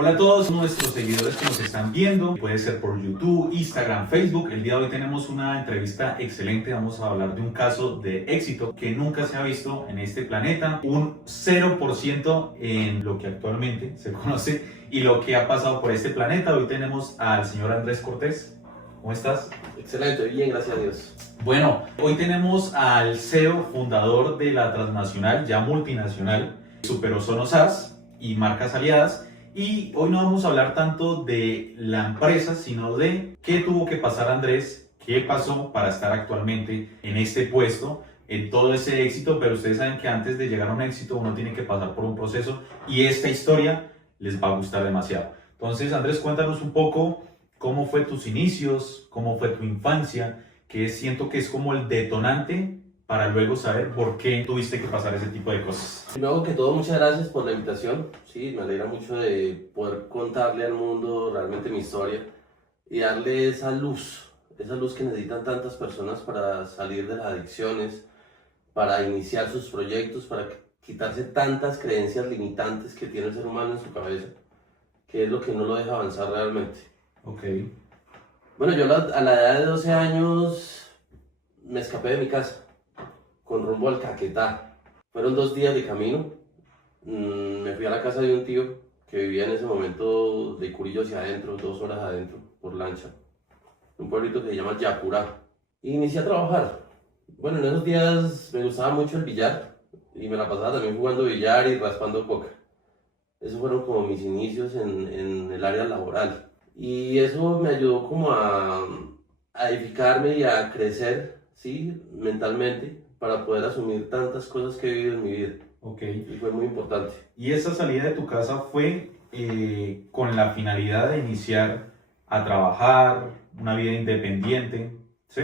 Hola a todos nuestros seguidores que nos están viendo, puede ser por YouTube, Instagram, Facebook. El día de hoy tenemos una entrevista excelente, vamos a hablar de un caso de éxito que nunca se ha visto en este planeta, un 0% en lo que actualmente se conoce y lo que ha pasado por este planeta. Hoy tenemos al señor Andrés Cortés. ¿Cómo estás? Excelente, bien, gracias a Dios. Bueno, hoy tenemos al CEO fundador de la transnacional, ya multinacional, Super Ozono SAS y marcas aliadas. Y hoy no vamos a hablar tanto de la empresa, sino de qué tuvo que pasar Andrés, qué pasó para estar actualmente en este puesto, en todo ese éxito. Pero ustedes saben que antes de llegar a un éxito uno tiene que pasar por un proceso y esta historia les va a gustar demasiado. Entonces, Andrés, cuéntanos un poco cómo fue tus inicios, cómo fue tu infancia, que siento que es como el detonante para luego saber por qué tuviste que pasar ese tipo de cosas. Primero que todo, muchas gracias por la invitación. Sí, me alegra mucho de poder contarle al mundo realmente mi historia y darle esa luz que necesitan tantas personas para salir de las adicciones, para iniciar sus proyectos, para quitarse tantas creencias limitantes que tiene el ser humano en su cabeza, que es lo que no lo deja avanzar realmente. Ok. Bueno, yo a la edad de 12 años me escapé de mi casa con rumbo al Caquetá. Fueron 2 días de camino. Me fui a la casa de un tío que vivía en ese momento de Curillo hacia adentro, 2 horas adentro, por lancha. Un pueblito que se llama Yapurá. Y inicié a trabajar. Bueno, en esos días me gustaba mucho el billar y me la pasaba también jugando billar y raspando coca. Esos fueron como mis inicios en el área laboral. Y eso me ayudó como a edificarme y a crecer, ¿sí? Mentalmente, para poder asumir tantas cosas que he vivido en mi vida. Ok. Y fue muy importante. Y esa salida de tu casa fue con la finalidad de iniciar a trabajar, una vida independiente, ¿sí?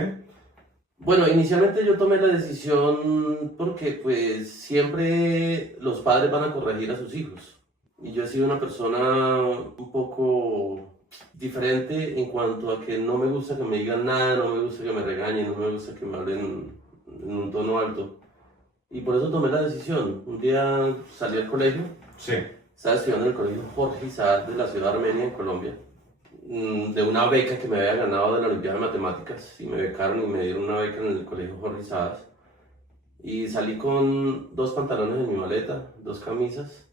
Bueno, inicialmente yo tomé la decisión porque pues siempre los padres van a corregir a sus hijos. Y yo he sido una persona un poco diferente en cuanto a que no me gusta que me digan nada, no me gusta que me regañen, no me gusta que me hablen en un tono alto. Y por eso tomé la decisión. Un día salí al colegio, Sí. estaba estudiando en el colegio Jorge Isaac de la ciudad de Armenia, en Colombia, de una beca que me había ganado de la Olimpiada de Matemáticas. Y me becaron y me dieron una beca en el colegio Jorge Isaac. Y salí con 2 pantalones en mi maleta, 2 camisas.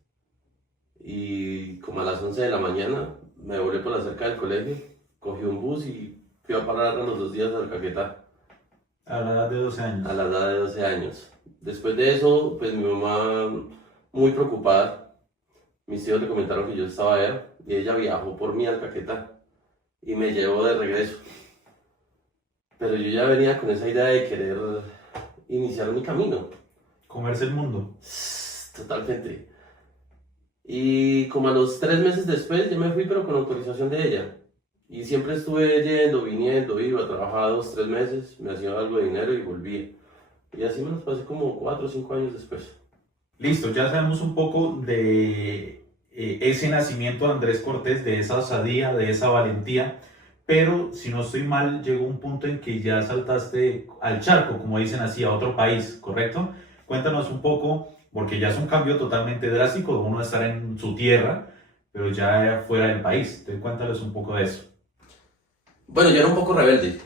Y como a las 11 de la mañana me volé por la cerca del colegio, cogí un bus y fui a parar a los 2 días al Caquetá. A la edad de 12 años. A la edad de 12 años. Después de eso, pues mi mamá muy preocupada, mis tíos le comentaron que yo estaba allá y ella viajó por mí al Caquetá y me llevó de regreso. Pero yo ya venía con esa idea de querer iniciar mi camino. Comerse el mundo. Totalmente. Y como a los 3 meses después ya me fui, pero con autorización de ella. Y siempre estuve yendo, viniendo, iba, trabajaba 2, 3 meses, me hacía algo de dinero y volvía. Y así me los pasé como 4 o 5 años después. Listo, ya sabemos un poco de ese nacimiento de Andrés Cortés, de esa osadía, de esa valentía, pero si no estoy mal, llegó un punto en que ya saltaste al charco, como dicen así, a otro país, ¿correcto? Cuéntanos un poco, porque ya es un cambio totalmente drástico, uno estar en su tierra, pero ya fuera del país. Entonces cuéntanos un poco de eso. Bueno, yo era un poco rebelde,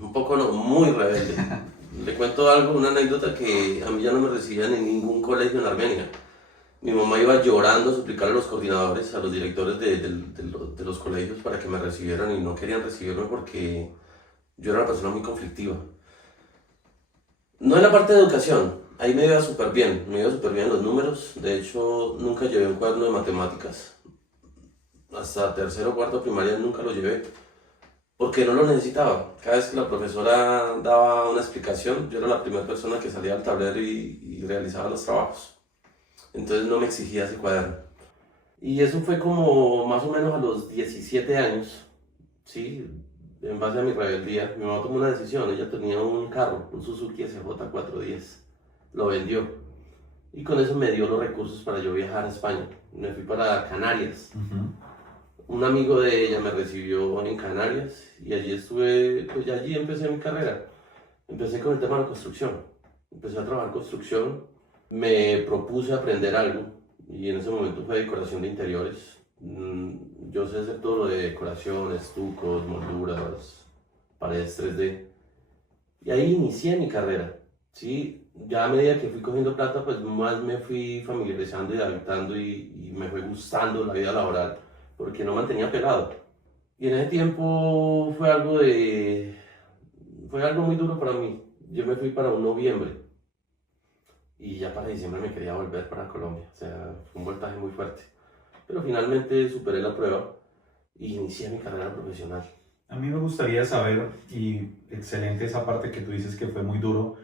un poco no, muy rebelde. Le cuento algo, una anécdota que a mí ya no me recibían en ningún colegio en Armenia. Mi mamá iba llorando a suplicar a los coordinadores, a los directores de los colegios para que me recibieran y no querían recibirme porque yo era una persona muy conflictiva. No en la parte de educación, ahí me iba súper bien en los números. De hecho, nunca llevé un cuaderno de matemáticas. Hasta tercero o cuarto primaria nunca lo llevé porque no lo necesitaba. Cada vez que la profesora daba una explicación, yo era la primera persona que salía al tablero y realizaba los trabajos. Entonces no me exigía ese cuaderno. Y eso fue como más o menos a los 17 años, ¿sí? En base a mi rebeldía, mi mamá tomó una decisión. Ella tenía un carro, un Suzuki SJ410. Lo vendió. Y con eso me dio los recursos para yo viajar a España. Me fui para Canarias. Un amigo de ella me recibió en Canarias y allí estuve, pues ya allí empecé mi carrera. Empecé con el tema de la construcción. Empecé a trabajar construcción, me propuse aprender algo y en ese momento fue decoración de interiores. yo sé hacer todo lo de decoración, estucos, molduras, paredes 3D. Y ahí inicié mi carrera, ¿sí? Ya a medida que fui cogiendo plata, pues más me fui familiarizando y adaptando y me fue gustando la vida laboral, porque no mantenía pegado. Y en ese tiempo fue algo muy duro para mí. Yo me fui para un noviembre y ya para diciembre me quería volver para Colombia. O sea, fue un voltaje muy fuerte. Pero finalmente superé la prueba y inicié mi carrera profesional. A mí me gustaría saber, y excelente esa parte que tú dices que fue muy duro,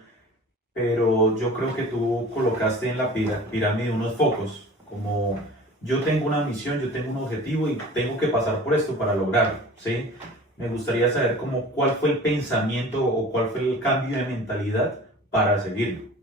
pero yo creo que tú colocaste en la pirámide unos focos, como yo tengo una misión, yo tengo un objetivo y tengo que pasar por esto para lograrlo, ¿sí? Me gustaría saber como cuál fue el pensamiento o cuál fue el cambio de mentalidad para seguir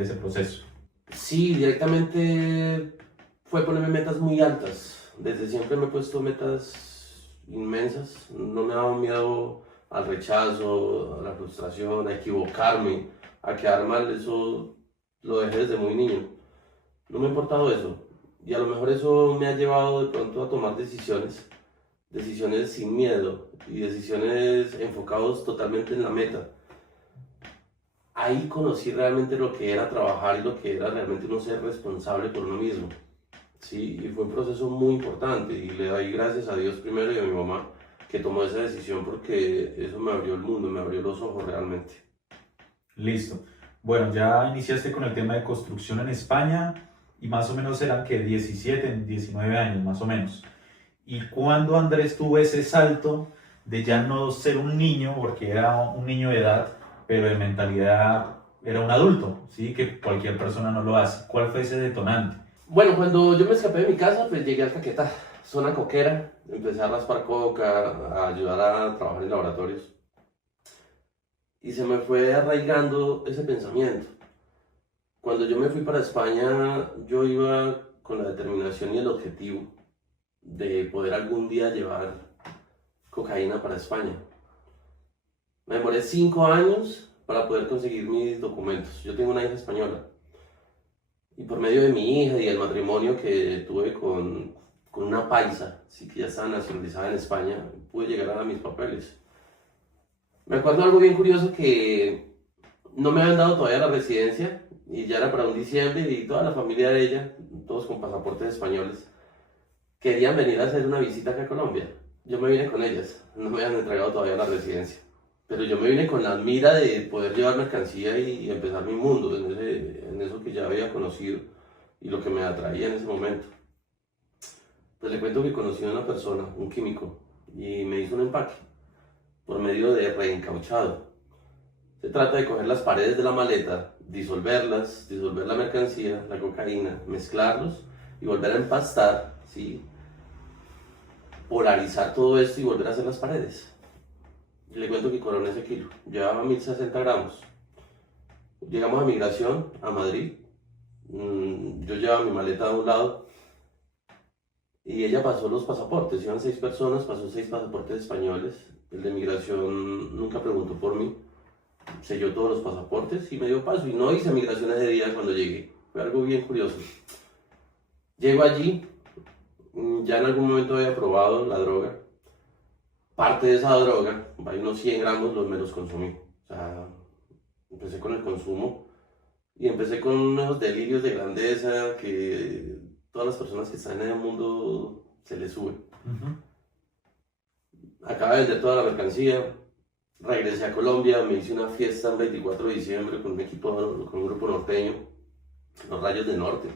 ese proceso. Sí, directamente fue ponerme metas muy altas. Desde siempre me he puesto metas inmensas. No me ha dado miedo al rechazo, a la frustración, a equivocarme, a quedar mal. Eso lo dejé desde muy niño. No me ha importado eso. Y a lo mejor eso me ha llevado de pronto a tomar decisiones. Decisiones sin miedo y decisiones enfocados totalmente en la meta. Ahí conocí realmente lo que era trabajar y lo que era realmente uno ser responsable por uno mismo. Sí, y fue un proceso muy importante y le doy gracias a Dios primero y a mi mamá que tomó esa decisión porque eso me abrió el mundo, me abrió los ojos realmente. Listo. Bueno, ya iniciaste con el tema de construcción en España y más o menos eran que 17, 19 años más o menos. ¿Y cuándo Andrés tuvo ese salto de ya no ser un niño, porque era un niño de edad, pero de mentalidad era un adulto, ¿sí? Que cualquier persona no lo hace. ¿Cuál fue ese detonante? Bueno, cuando yo me escapé de mi casa, pues llegué al Caquetá, zona coquera, empecé a raspar coca, a ayudar a trabajar en laboratorios y se me fue arraigando ese pensamiento. Cuando yo me fui para España, yo iba con la determinación y el objetivo de poder algún día llevar cocaína para España. Me demoré 5 años para poder conseguir mis documentos. Yo tengo una hija española y por medio de mi hija y el matrimonio que tuve con una paisa, sí que ya estaba nacionalizada en España, pude llegar a mis papeles. Me acuerdo algo bien curioso que no me habían dado todavía la residencia y ya era para un diciembre y toda la familia de ella, todos con pasaportes españoles, querían venir a hacer una visita acá a Colombia. Yo me vine con ellas, no me habían entregado todavía la residencia. Pero yo me vine con la mira de poder llevar mercancía y empezar mi mundo en eso que ya había conocido y lo que me atraía en ese momento. Pues le cuento que conocí a una persona, un químico, y me hizo un empaque por medio de reencauchado. Se trata de coger las paredes de la maleta, disolverlas, disolver la mercancía, la cocaína, mezclarlos y volver a empastar, ¿sí? Polarizar todo esto y volver a hacer las paredes. Y le cuento que coroné ese kilo, llevaba 1060 gramos. Llegamos a migración, a Madrid. Yo llevaba mi maleta de un lado y ella pasó los pasaportes. Iban 6 personas, pasó 6 pasaportes españoles. El de migración nunca preguntó por mí, selló todos los pasaportes y me dio paso. Y no hice migración ese día cuando llegué. Fue algo bien curioso. Llego allí, ya en algún momento había probado la droga. Parte de esa droga, hay unos 100 gramos, me los consumí. O sea, empecé con el consumo y empecé con unos delirios de grandeza que todas las personas que están en el mundo se les sube. Acabé de vender toda la mercancía, regresé a Colombia, me hice una fiesta el 24 de diciembre con un equipo, con un grupo norteño, los Rayos del Norte.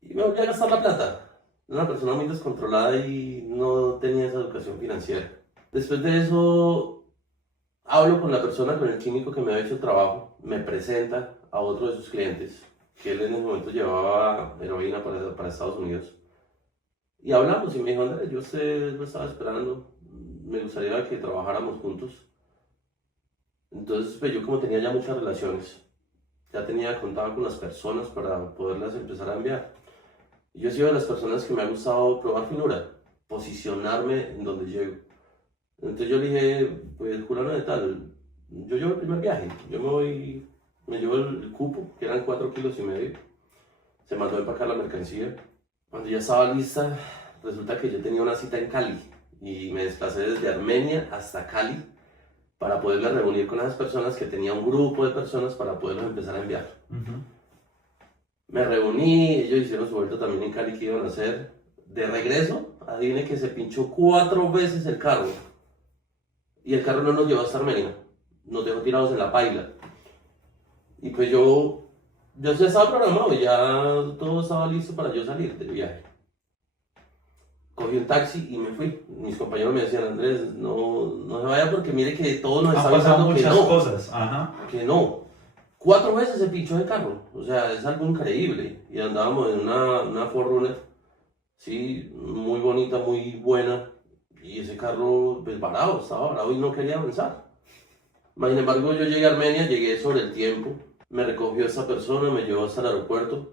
Y me volví a gastar la plata. Era una persona muy descontrolada y no tenía esa educación financiera. Después de eso, hablo con la persona, con el químico que me había hecho el trabajo, me presenta a otro de sus clientes, que él en ese momento llevaba heroína para Estados Unidos. Y hablamos y me dijo, Andrés, yo usted lo estaba esperando, me gustaría que trabajáramos juntos. Entonces, pues yo como tenía ya muchas relaciones, ya contaba con las personas para poderlas empezar a enviar. Y yo he sido de las personas que me ha gustado probar finura, posicionarme en donde llego. Entonces yo le dije, pues fulano de tal, yo llevo el primer viaje, me llevo el cupo, que eran 4,5 kilos. Se mandó a empacar la mercancía. Cuando ya estaba lista, Resulta que yo tenía una cita en Cali y me desplacé desde Armenia hasta Cali para poderme reunir con esas personas, que tenía un grupo de personas para poderlos empezar a enviar. Me reuní, ellos hicieron su vuelta también en Cali, que iban a hacer. De regreso, adivine que se pinchó 4 veces el carro. Y el carro no nos llevó hasta Armenia, nos dejó tirados en la paila. Y pues yo ya estaba programado, ya todo estaba listo para yo salir del viaje. Cogí un taxi y me fui. Mis compañeros me decían, Andrés, no se vaya porque mire que todo nos está pasando que muchas no. cosas. Ajá. Que no. 4 veces se pinchó el carro. O sea, es algo increíble. Y andábamos en una 4Runner, sí, muy bonita, muy buena. Y ese carro, pues varado, estaba varado y no quería avanzar. Sin embargo, yo llegué a Armenia, llegué sobre el tiempo. Me recogió esta persona, me llevó hasta el aeropuerto.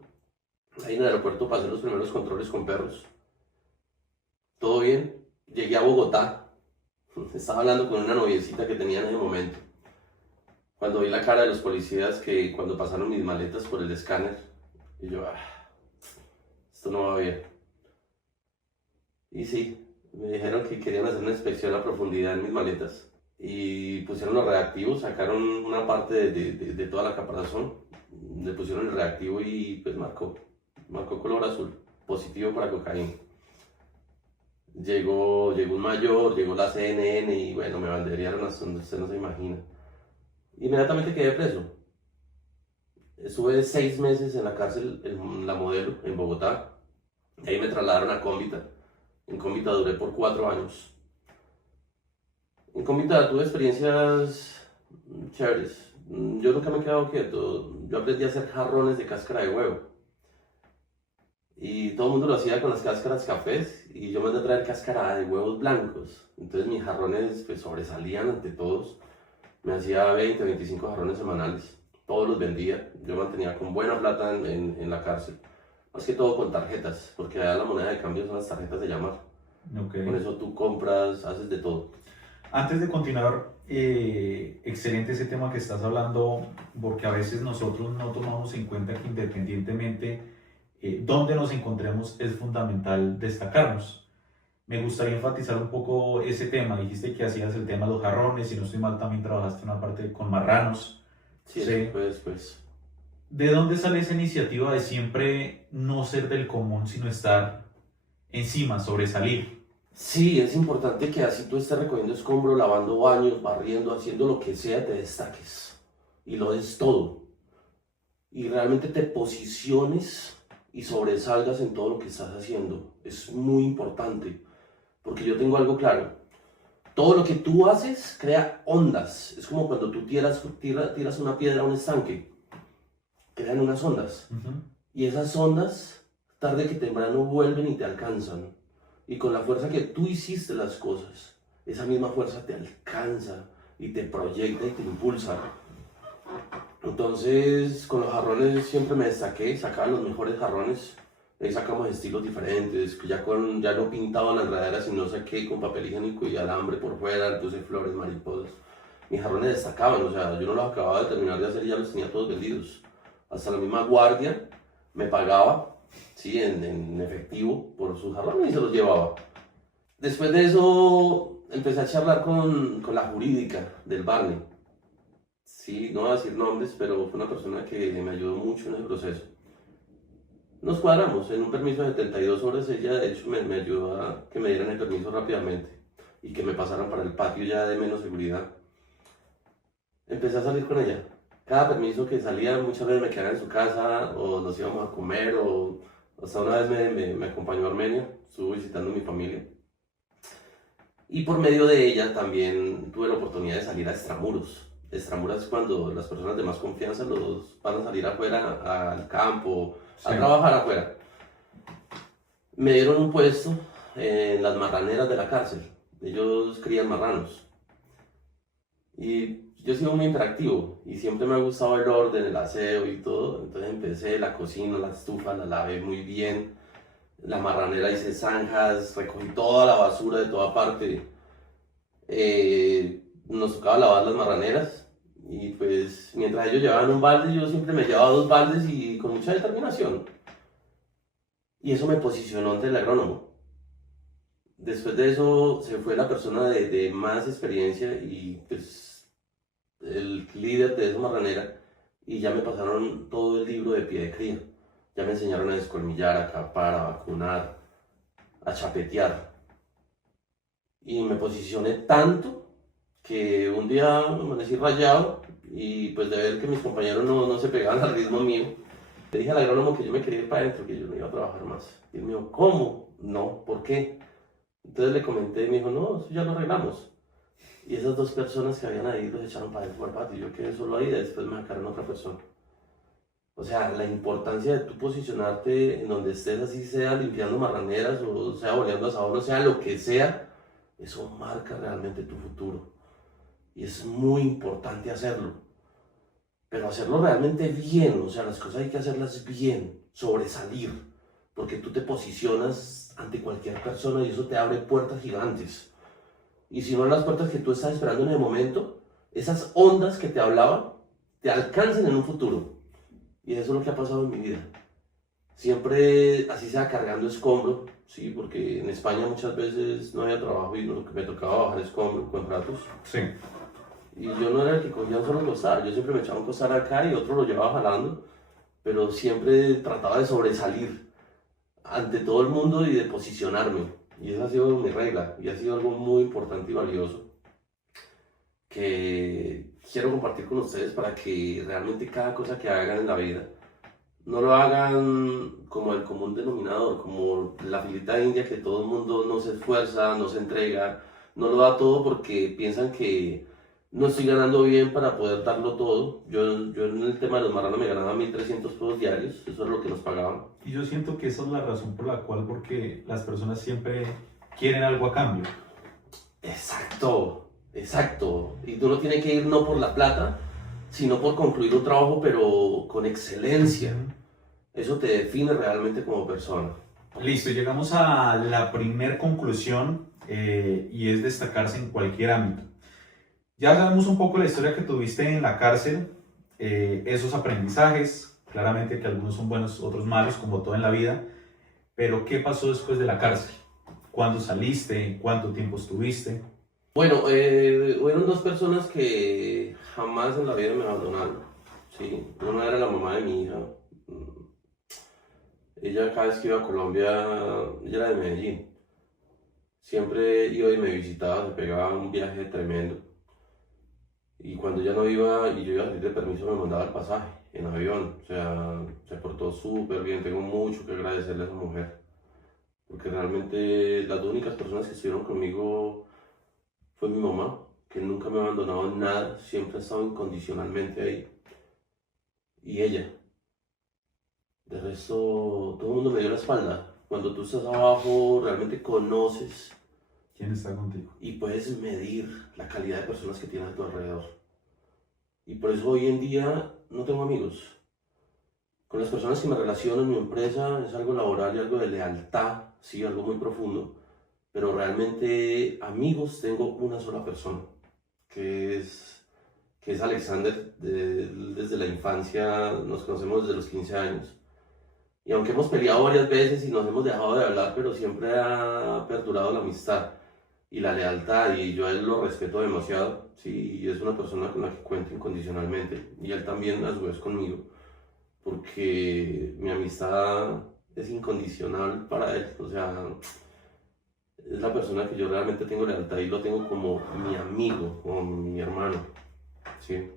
Ahí en el aeropuerto pasé los primeros controles con perros. Todo bien. Llegué a Bogotá. Estaba hablando con una noviecita que tenía en ese momento. Cuando vi la cara de los policías, que cuando pasaron mis maletas por el escáner, y yo, esto no va bien. Y sí, me dijeron que querían hacer una inspección a profundidad en mis maletas. Y pusieron los reactivos, sacaron una parte de toda la caparazón, le pusieron el reactivo y pues marcó color azul, positivo para cocaína. Llegó un mayor, llegó la CNN y bueno, me banderearon hasta donde usted no se imagina. Inmediatamente quedé preso. Estuve 6 meses en la cárcel, en La Modelo, en Bogotá. Ahí me trasladaron a Cómbita. En Cómbita duré por 4 años. En Cómbita tuve experiencias chéveres. Yo nunca me he quedado quieto. Yo aprendí a hacer jarrones de cáscara de huevo. Y todo el mundo lo hacía con las cáscaras cafés y yo mandé a traer cáscara de huevos blancos. Entonces mis jarrones pues sobresalían ante todos. Me hacía 20, 25 jarrones semanales. Todos los vendía. Yo mantenía con buena plata en la cárcel. Más que todo con tarjetas, porque allá la moneda de cambio son las tarjetas de llamar. Okay. Con eso tú compras, haces de todo. Antes de continuar, excelente ese tema que estás hablando, porque a veces nosotros no tomamos en cuenta que independientemente donde nos encontremos es fundamental destacarnos. Me gustaría enfatizar un poco ese tema. Dijiste que hacías el tema de los jarrones, si no estoy mal también trabajaste una parte con marranos. Sí, pues. ¿De dónde sale esa iniciativa de siempre no ser del común, sino estar encima, sobresalir? Sí, es importante que así tú estés recogiendo escombros, lavando baños, barriendo, haciendo lo que sea, te destaques y lo des todo. Y realmente te posiciones y sobresalgas en todo lo que estás haciendo. Es muy importante, porque yo tengo algo claro. Todo lo que tú haces crea ondas. Es como cuando tú tiras una piedra a un estanque. Crean unas ondas. Y esas ondas, tarde que temprano, vuelven y te alcanzan. Y con la fuerza que tú hiciste las cosas, esa misma fuerza te alcanza y te proyecta y te impulsa. Entonces, con los jarrones siempre me destaqué, sacaba los mejores jarrones. Ahí sacamos estilos diferentes, ya no pintaba la enredadera, sino saqué con papel higiénico y alambre por fuera, puse flores, mariposas. Mis jarrones destacaban, o sea, yo no los acababa de terminar de hacer y ya los tenía todos vendidos. Hasta la misma guardia me pagaba, sí, en efectivo por sus jarrones y se los llevaba. Después de eso empecé a charlar con la jurídica del Barney. Sí, no voy a decir nombres, pero fue una persona que me ayudó mucho en el proceso. Nos cuadramos, en un permiso de 72 horas ella de hecho me ayudó a que me dieran el permiso rápidamente y que me pasaran para el patio ya de menos seguridad. Empecé a salir con ella. Cada permiso que salía muchas veces me quedaba en su casa o nos íbamos a comer o hasta una vez me acompañó a Armenia, estuvo visitando a mi familia. Y por medio de ella también tuve la oportunidad de salir a extramuros. Extramuros es cuando las personas de más confianza los van a salir afuera al campo, a trabajar afuera. Me dieron un puesto en las marraneras de la cárcel. Ellos crían marranos. Y yo he sido muy interactivo y siempre me ha gustado el orden, el aseo y todo. Entonces empecé la cocina, la estufa, la lavé muy bien. La marranera hice zanjas, recogí toda la basura de toda parte. Nos tocaba lavar las marraneras y pues mientras ellos llevaban un balde yo siempre me llevaba 2 baldes y con mucha determinación. Y eso me posicionó ante el agrónomo. Después de eso se fue la persona de más experiencia y pues el líder de esa marranera y ya me pasaron todo el libro de pie de cría. Ya me enseñaron a descolmillar, a capar, a vacunar, a chapetear. Y me posicioné tanto que un día amanecí rayado y pues de ver que mis compañeros no se pegaban al ritmo mío, le dije al agrónomo que yo me quería ir para adentro, que yo no iba a trabajar más. Y él me dijo, ¿cómo? No, ¿por qué? Entonces le comenté y me dijo, no, eso ya lo arreglamos. Y esas dos personas que habían ahí los echaron para adentro del patio. Yo quedé solo ahí y después me sacaron otra persona. O sea, la importancia de tú posicionarte en donde estés, así sea limpiando marraneras o sea boleando asador, o sea lo que sea, eso marca realmente tu futuro. Y es muy importante hacerlo. Pero hacerlo realmente bien, o sea, las cosas hay que hacerlas bien, sobresalir, porque tú te posicionas ante cualquier persona y eso te abre puertas gigantes. Y si no las puertas que tú estás esperando en el momento, esas ondas que te hablaba, te alcanzan en un futuro. Y eso es lo que ha pasado en mi vida. Siempre así sea cargando escombro, ¿sí? Porque en España muchas veces no había trabajo y lo que me tocaba bajar escombro, contratos. Sí. Y yo no era el que cogía un solo costal, yo siempre me echaba un costal acá y otro lo llevaba jalando, pero siempre trataba de sobresalir ante todo el mundo y de posicionarme. Y esa ha sido mi regla y ha sido algo muy importante y valioso que quiero compartir con ustedes para que realmente cada cosa que hagan en la vida no lo hagan como el común denominador, como la filita india que todo el mundo no se esfuerza, no se entrega, no lo da todo porque piensan que no estoy ganando bien para poder darlo todo. Yo en el tema de los marranos me ganaba 1.300 pesos diarios, eso es lo que nos pagaban. Y yo siento que esa es la razón por la cual, porque las personas siempre quieren algo a cambio. Exacto, exacto. Y tú no tienes que ir no por la plata, sino por concluir un trabajo, pero con excelencia. Eso te define realmente como persona. Listo, llegamos a la primer conclusión y es destacarse en cualquier ámbito. Ya sabemos un poco la historia que tuviste en la cárcel, esos aprendizajes, claramente que algunos son buenos, otros malos, como todo en la vida, pero ¿qué pasó después de la cárcel? ¿Cuándo saliste? ¿Cuánto tiempo estuviste? Bueno, hubieron dos personas que jamás en la vida me abandonaron. Sí, una era la mamá de mi hija. Ella cada vez que iba a Colombia, ella era de Medellín. Siempre iba y me visitaba, se pegaba un viaje tremendo. Y cuando ella no iba y yo iba a salir de permiso, me mandaba el pasaje en avión. O sea, se portó súper bien. Tengo mucho que agradecerle a esa mujer. Porque realmente las dos únicas personas que estuvieron conmigo fue mi mamá, que nunca me ha abandonado en nada, siempre ha estado incondicionalmente ahí. Y ella. De resto, todo el mundo me dio la espalda. Cuando tú estás abajo, realmente conoces ¿Quién está contigo? y puedes medir la calidad de personas que tienes a tu alrededor. Y por eso hoy en día no tengo amigos. Con las personas que me relaciono en mi empresa es algo laboral y algo de lealtad, sí, algo muy profundo. Pero realmente amigos tengo una sola persona, que es Alexander. Desde la infancia, nos conocemos desde los 15 años. Y aunque hemos peleado varias veces y nos hemos dejado de hablar, pero siempre ha perdurado la amistad y la lealtad, y yo a él lo respeto demasiado, sí, y es una persona con la que cuento incondicionalmente, y él también a su vez conmigo, porque mi amistad es incondicional para él, o sea, es la persona que yo realmente tengo lealtad y lo tengo como mi amigo, como mi hermano, sí.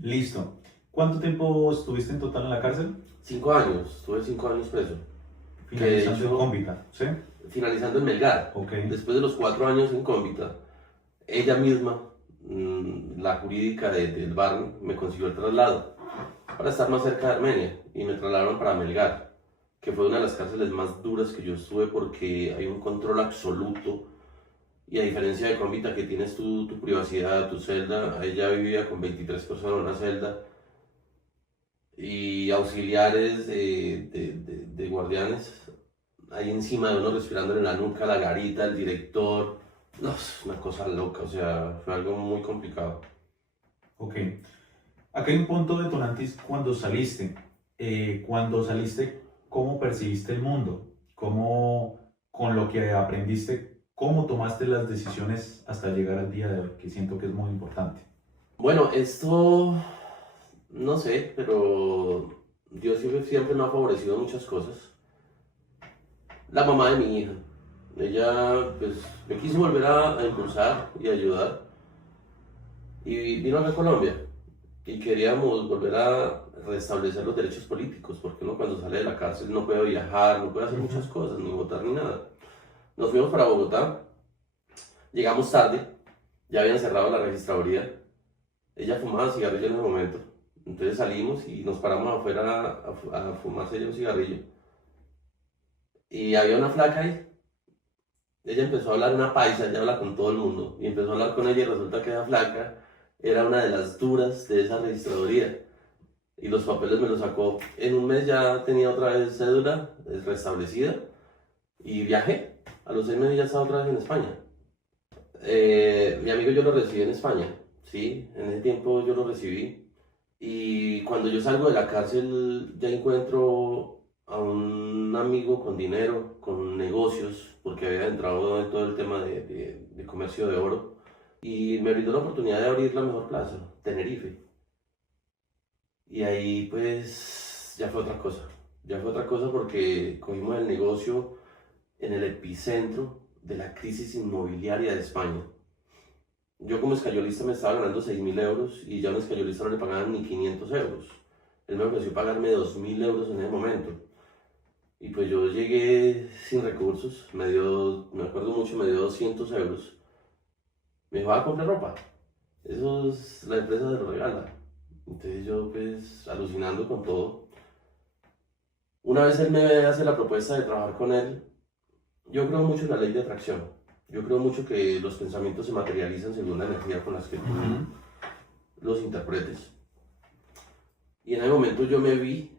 Listo. ¿Cuánto tiempo estuviste en total en la cárcel? 5 años, estuve 5 años preso. Finalizando hecho, en Cómbita, ¿sí? Finalizando en Melgar. Ok. Después de los 4 años en Cómbita, ella misma, la jurídica del barrio, me consiguió el traslado para estar más cerca de Armenia y me trasladaron para Melgar, que fue una de las cárceles más duras que yo estuve porque hay un control absoluto y a diferencia de Cómbita que tienes tu privacidad, tu celda, ella vivía con 23 personas en una celda y auxiliares de guardianes ahí encima de uno respirándole en la nuca, la garita, el director. No, es una cosa loca, o sea, fue algo muy complicado. Ok. Acá hay un punto detonante es cuando saliste. Cuando saliste, ¿cómo percibiste el mundo? ¿Cómo con lo que aprendiste, ¿cómo tomaste las decisiones hasta llegar al día de hoy? Que siento que es muy importante. Bueno, esto no sé, pero Dios siempre me ha favorecido muchas cosas. La mamá de mi hija, ella pues me quiso volver a impulsar y ayudar y vino acá a Colombia y queríamos volver a restablecer los derechos políticos porque uno cuando sale de la cárcel no puede viajar, no puede hacer muchas cosas, ni votar ni nada. Nos fuimos para Bogotá, llegamos tarde, ya habían cerrado la registraduría, ella fumaba cigarrillo en el momento, entonces salimos y nos paramos afuera a fumarse ella un cigarrillo y había una flaca ahí. Ella empezó a hablar una paisa, ella habla con todo el mundo, y empezó a hablar con ella y resulta que esa flaca era una de las duras de esa registraduría. Y los papeles me los sacó. En un mes ya tenía otra vez cédula restablecida y viajé. A los 6 meses ya estaba otra vez en España. Mi amigo yo lo recibí en España, ¿sí? En ese tiempo yo lo recibí. Y cuando yo salgo de la cárcel ya encuentro a un amigo con dinero, con negocios, porque había entrado en todo el tema de comercio de oro. Y me brindó la oportunidad de abrir la mejor plaza, Tenerife. Y ahí pues ya fue otra cosa. Ya fue otra cosa porque cogimos el negocio en el epicentro de la crisis inmobiliaria de España. Yo como escayolista me estaba ganando 6.000 euros y ya a un escayolista no le pagaban ni 500 euros. Él me ofreció pagarme 2.000 euros en ese momento. Y pues yo llegué sin recursos, me acuerdo mucho, me dio 200 euros. Me dijo, a comprar ropa. Eso es, la empresa se lo regala. Entonces yo pues alucinando con todo. Una vez él me hace la propuesta de trabajar con él, yo creo mucho en la ley de atracción. Yo creo mucho que los pensamientos se materializan según la energía con las que tú los interpretes. Y en ese momento yo me vi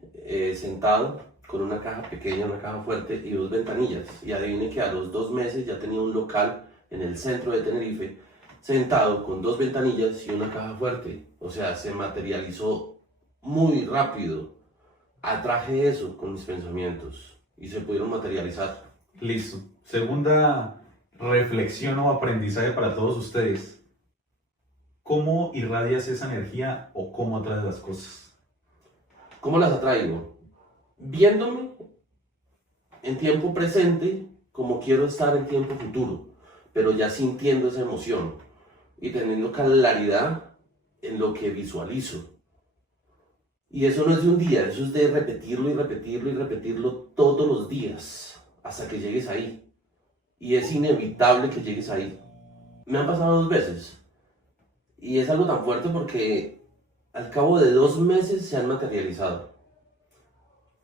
sentado con una caja pequeña, una caja fuerte y 2 ventanillas. Y adivine que a los 2 meses ya tenía un local en el centro de Tenerife, sentado con 2 ventanillas y una caja fuerte. O sea, se materializó muy rápido. Atraje eso con mis pensamientos y se pudieron materializar. Listo. Segunda reflexión o aprendizaje para todos ustedes. ¿Cómo irradias esa energía o cómo atraes las cosas? ¿Cómo las atraigo? Viéndome en tiempo presente como quiero estar en tiempo futuro, pero ya sintiendo esa emoción y teniendo claridad en lo que visualizo. Y eso no es de un día, eso es de repetirlo y repetirlo y repetirlo todos los días hasta que llegues ahí. Y es inevitable que llegues ahí. Me han pasado 2 veces y es algo tan fuerte porque al cabo de 2 meses se han materializado.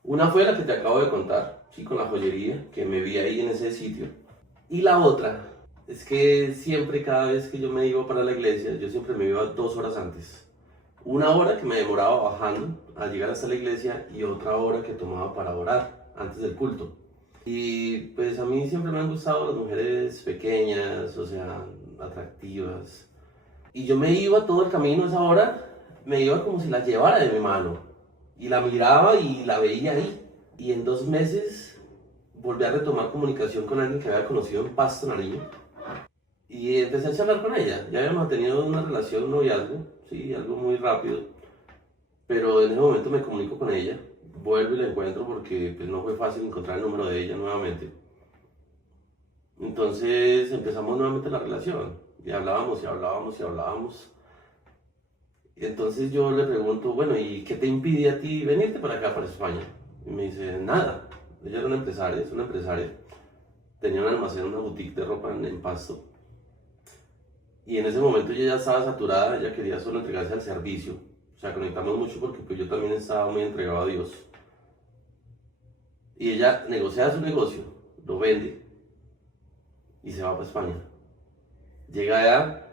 Una fue la que te acabo de contar, sí, con la joyería, que me vi ahí en ese sitio. Y la otra es que siempre, cada vez que yo me iba para la iglesia, yo siempre me iba 2 horas antes. Una hora que me demoraba bajando a llegar hasta la iglesia y otra hora que tomaba para orar antes del culto. Y pues a mí siempre me han gustado las mujeres pequeñas, o sea, atractivas. Y yo me iba todo el camino a esa hora, me iba como si la llevara de mi mano. Y la miraba y la veía ahí. Y en 2 meses volví a retomar comunicación con alguien que había conocido en Pasto, Nariño. Y empecé a charlar con ella. Ya habíamos tenido una relación, un noviazgo, sí, algo muy rápido. Pero en ese momento me comunico con ella, vuelvo y la encuentro porque pues, no fue fácil encontrar el número de ella nuevamente. Entonces empezamos nuevamente la relación. Y hablábamos y hablábamos y hablábamos. Y entonces yo le pregunto, bueno, ¿y qué te impide a ti venirte para acá, para España? Y me dice, nada. Ella era una empresaria, es una empresaria. Tenía un almacén, una boutique de ropa en Pasto. Y en ese momento ella ya estaba saturada, ella quería solo entregarse al servicio. O sea, conectamos mucho porque pues, yo también estaba muy entregado a Dios. Y ella negocia su negocio, lo vende y se va para España. Llega allá,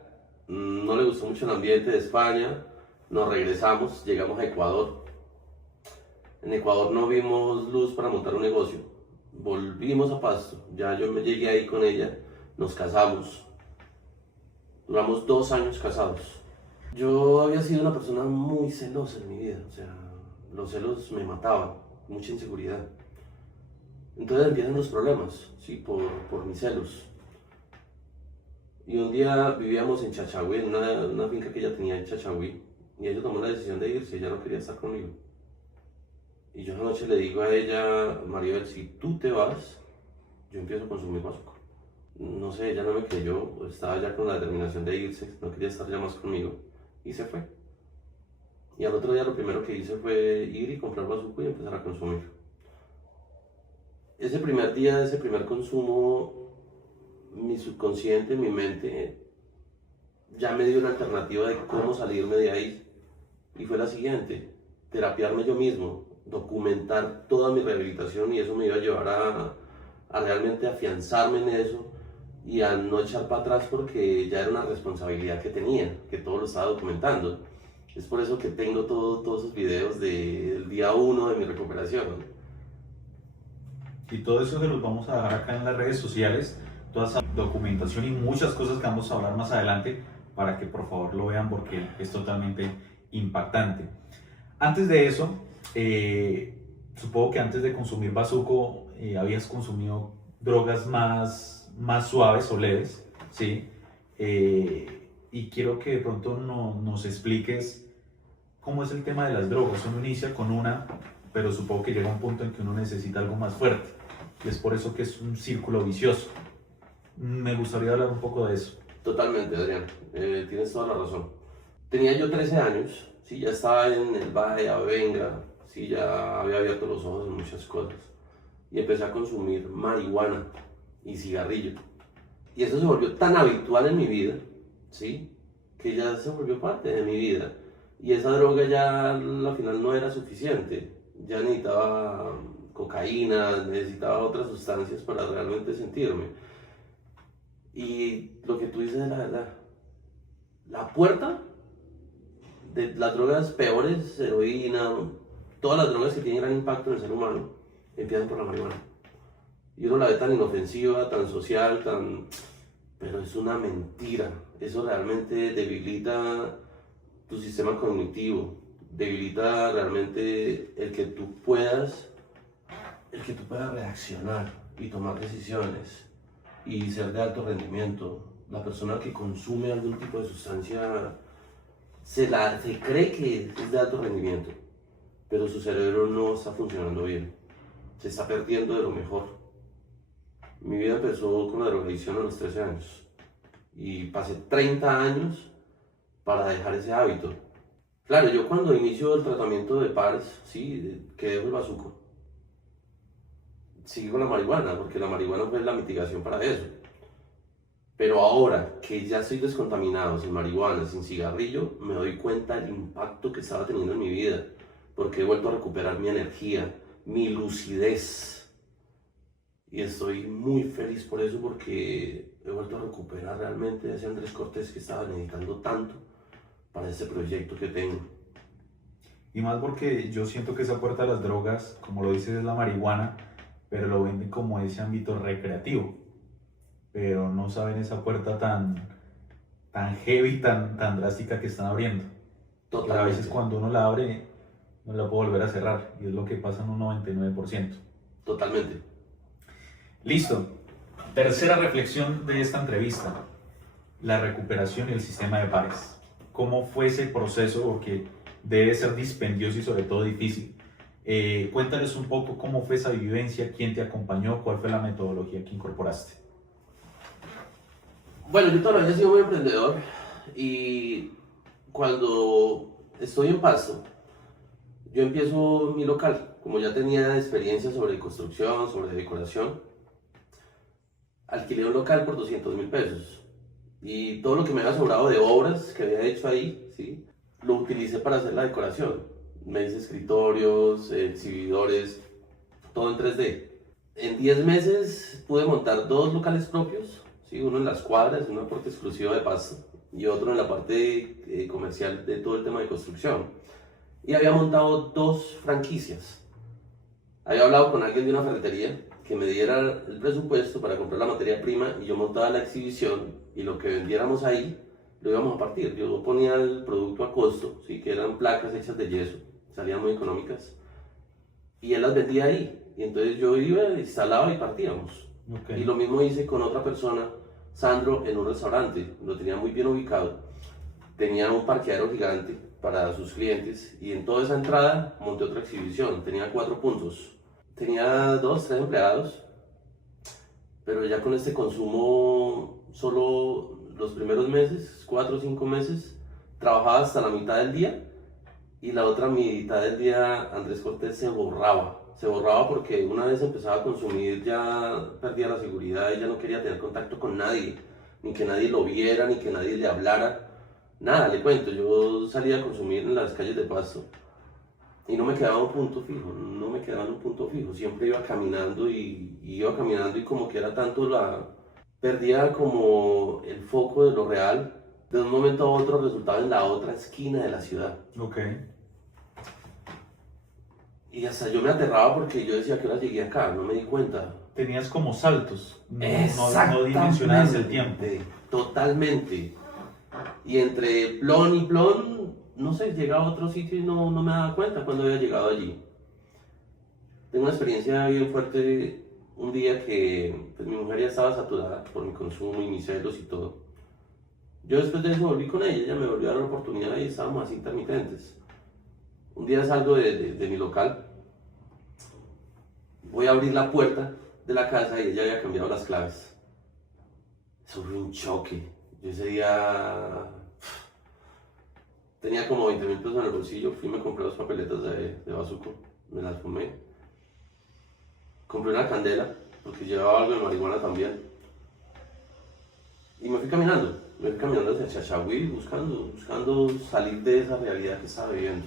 no le gustó mucho el ambiente de España, nos regresamos, llegamos a Ecuador. En Ecuador no vimos luz para montar un negocio. Volvimos a Pasto, ya yo me llegué ahí con ella, nos casamos. Duramos 2 años casados. Yo había sido una persona muy celosa en mi vida, o sea, los celos me mataban, mucha inseguridad. Entonces empiezan los problemas, ¿sí? Por mis celos. Y un día vivíamos en Chachagüí, en una finca que ella tenía en Chachagüí, y ella tomó la decisión de irse, ella no quería estar conmigo. Y yo una noche le digo a ella, Maribel, si tú te vas, yo empiezo a consumir azúcar. No sé, ella no me creyó, estaba ya con la determinación de irse, no quería estar ya más conmigo, y se fue. Y al otro día lo primero que hice fue ir y comprar bazuco y empezar a consumir. Ese primer día, ese primer consumo, mi subconsciente, mi mente, ya me dio una alternativa de cómo salirme de ahí. Y fue la siguiente, terapiarme yo mismo, documentar toda mi rehabilitación y eso me iba a llevar a realmente afianzarme en eso y a no echar para atrás porque ya era una responsabilidad que tenía, que todo lo estaba documentando. Es por eso que tengo todos esos videos del día 1 de mi recuperación. Y todo eso se los vamos a dejar acá en las redes sociales, toda esa documentación y muchas cosas que vamos a hablar más adelante para que por favor lo vean porque es totalmente impactante. Antes de eso, supongo que antes de consumir bazuco habías consumido drogas más suaves o leves, ¿sí? Y quiero que de pronto nos expliques cómo es el tema de las drogas. Uno inicia con una, pero supongo que llega un punto en que uno necesita algo más fuerte. Y es por eso que es un círculo vicioso. Me gustaría hablar un poco de eso. Totalmente, Adrián, tienes toda la razón. Tenía yo 13 años, sí, ya estaba en el Valle, Avenga, sí, ya había abierto los ojos en muchas cosas. Y empecé a consumir marihuana y cigarrillo. Y eso se volvió tan habitual en mi vida, sí, que ya se volvió parte de mi vida. Y esa droga ya al final no era suficiente. Ya necesitaba cocaína, necesitaba otras sustancias para realmente sentirme. Y lo que tú dices es la verdad. La puerta de las drogas peores, heroína, todas las drogas que tienen gran impacto en el ser humano, empiezan por la marihuana. Y uno la ve tan inofensiva, tan social, pero es una mentira. Eso realmente debilita tu sistema cognitivo, debilita realmente el que tú puedas reaccionar y tomar decisiones y ser de alto rendimiento. La persona que consume algún tipo de sustancia se cree que es de alto rendimiento, pero su cerebro no está funcionando bien, se está perdiendo de lo mejor. Mi vida empezó con la drogadicción a los 13 años y pasé 30 años para dejar ese hábito. Claro, yo cuando inicio el tratamiento de PARS, sí, que dejo el bazuco, sigo con la marihuana, porque la marihuana fue la mitigación para eso. Pero ahora que ya estoy descontaminado, sin marihuana, sin cigarrillo, me doy cuenta del impacto que estaba teniendo en mi vida, porque he vuelto a recuperar mi energía, mi lucidez. Y estoy muy feliz por eso, porque he vuelto a recuperar realmente a ese Andrés Cortés que estaba necesitando tanto para este proyecto que tengo. Y más porque yo siento que esa puerta a las drogas, como lo dices, es la marihuana, pero lo venden como ese ámbito recreativo. Pero no saben esa puerta tan heavy, tan drástica que están abriendo. Totalmente. Que a veces cuando uno la abre, no la puede volver a cerrar. Y es lo que pasa en un 99%. Totalmente. Listo. Tercera reflexión de esta entrevista. La recuperación y el sistema de pares. ¿Cómo fue ese proceso? Porque debe ser dispendioso y sobre todo difícil. Cuéntales un poco cómo fue esa vivencia, quién te acompañó, cuál fue la metodología que incorporaste. Bueno, yo todavía he sido muy emprendedor y cuando estoy en Pasto, yo empiezo mi local. Como ya tenía experiencia sobre construcción, sobre decoración, alquilé un local por 200.000 pesos y todo lo que me había sobrado de obras que había hecho ahí, ¿sí?, lo utilicé para hacer la decoración. Me hice escritorios, exhibidores, todo en 3D. En 10 meses pude montar 2 locales propios, ¿sí?, uno en las cuadras, una parte exclusiva de Pasto, y otro en la parte comercial de todo el tema de construcción. Y había montado 2 franquicias. Había hablado con alguien de una ferretería que me diera el presupuesto para comprar la materia prima y yo montaba la exhibición y lo que vendiéramos ahí lo íbamos a partir. Yo ponía el producto a costo, ¿sí?, que eran placas hechas de yeso, salían muy económicas, y él las vendía ahí. Y entonces yo iba, instalaba y partíamos. Ok. Y lo mismo hice con otra persona, Sandro, en un restaurante. Lo tenía muy bien ubicado. Tenía un parqueadero gigante para sus clientes y en toda esa entrada monté otra exhibición. Tenía 4 puntos. Tenía 2, 3 empleados, pero ya con este consumo, solo los primeros meses, 4 o 5 meses, trabajaba hasta la mitad del día y la otra mitad del día Andrés Cortés se borraba. Se borraba porque una vez empezaba a consumir ya perdía la seguridad y ya no quería tener contacto con nadie, ni que nadie lo viera, ni que nadie le hablara. Nada, le cuento, yo salía a consumir en las calles de Pasto y no me quedaba en un punto fijo, no me quedaba en un punto fijo, siempre iba caminando y iba caminando y como que era tanto perdía como el foco de lo real, de un momento a otro resultaba en la otra esquina de la ciudad. Ok. Y hasta yo me aterraba porque yo decía que ahora llegué acá, no me di cuenta. Tenías como saltos, no dimensionabas el tiempo. Totalmente. Y entre plon y plon, no sé, llegaba a otro sitio y no me daba cuenta cuando había llegado allí. Tengo una experiencia bien fuerte un día que pues, mi mujer ya estaba saturada por mi consumo y mis celos y todo. Yo después de eso volví con ella, ella me volvió a dar la oportunidad y estábamos así intermitentes. Un día salgo de mi local, voy a abrir la puerta de la casa y ella había cambiado las claves. Eso fue un choque. Yo ese día tenía como 20.000 pesos en el bolsillo, fui y me compré 2 papeletas de bazuco, me las fumé. Compré una candela, porque llevaba algo de marihuana también. Y me fui caminando hacia Chachagüí, buscando salir de esa realidad que estaba viviendo.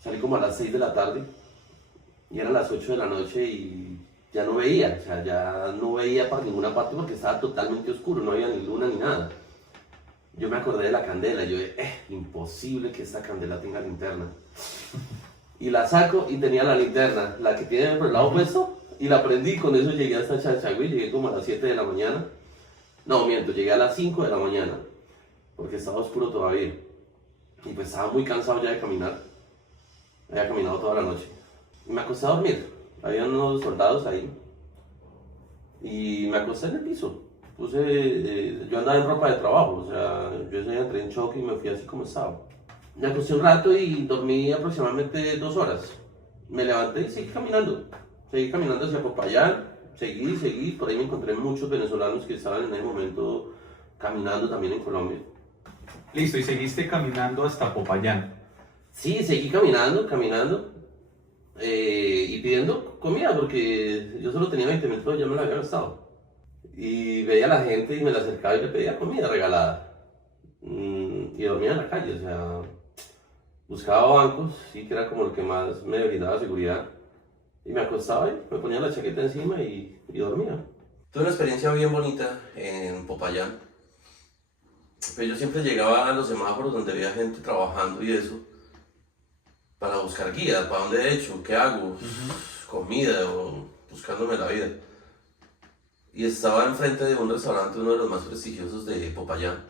Salí como a las 6 de la tarde y eran las 8 de la noche y ya no veía, o sea, ya no veía para ninguna parte porque estaba totalmente oscuro, no había ni luna ni nada. Yo me acordé de la candela, yo dije, imposible que esta candela tenga linterna. Y la saco y tenía la linterna, la que tiene por el lado opuesto, y la prendí, con eso llegué hasta Chachagüí, llegué como a las 7 de la mañana. No, miento, llegué a las 5 de la mañana, porque estaba oscuro todavía. Y pues estaba muy cansado ya de caminar, había caminado toda la noche. Y me acosté a dormir, había unos soldados ahí, y me acosté en el piso. Yo andaba en ropa de trabajo, o sea, yo ese día entré en shock y me fui así como estaba. Me acosté un rato y dormí aproximadamente 2 horas. Me levanté y seguí caminando hacia Popayán, seguí, por ahí me encontré muchos venezolanos que estaban en ese momento caminando también en Colombia. Listo, y seguiste caminando hasta Popayán. Sí, seguí caminando, y pidiendo comida porque yo solo tenía 20.000 pesos, ya me lo había gastado. Y veía a la gente y me la acercaba y le pedía comida regalada. Y dormía en la calle, o sea, buscaba bancos, sí que era como lo que más me brindaba seguridad. Y me acostaba y me ponía la chaqueta encima y dormía. Tuve una experiencia bien bonita en Popayán. Pero yo siempre llegaba a los semáforos donde había gente trabajando y eso, para buscar guías, para dónde he hecho, qué hago, comida o buscándome la vida. Y estaba enfrente de un restaurante, uno de los más prestigiosos de Popayán.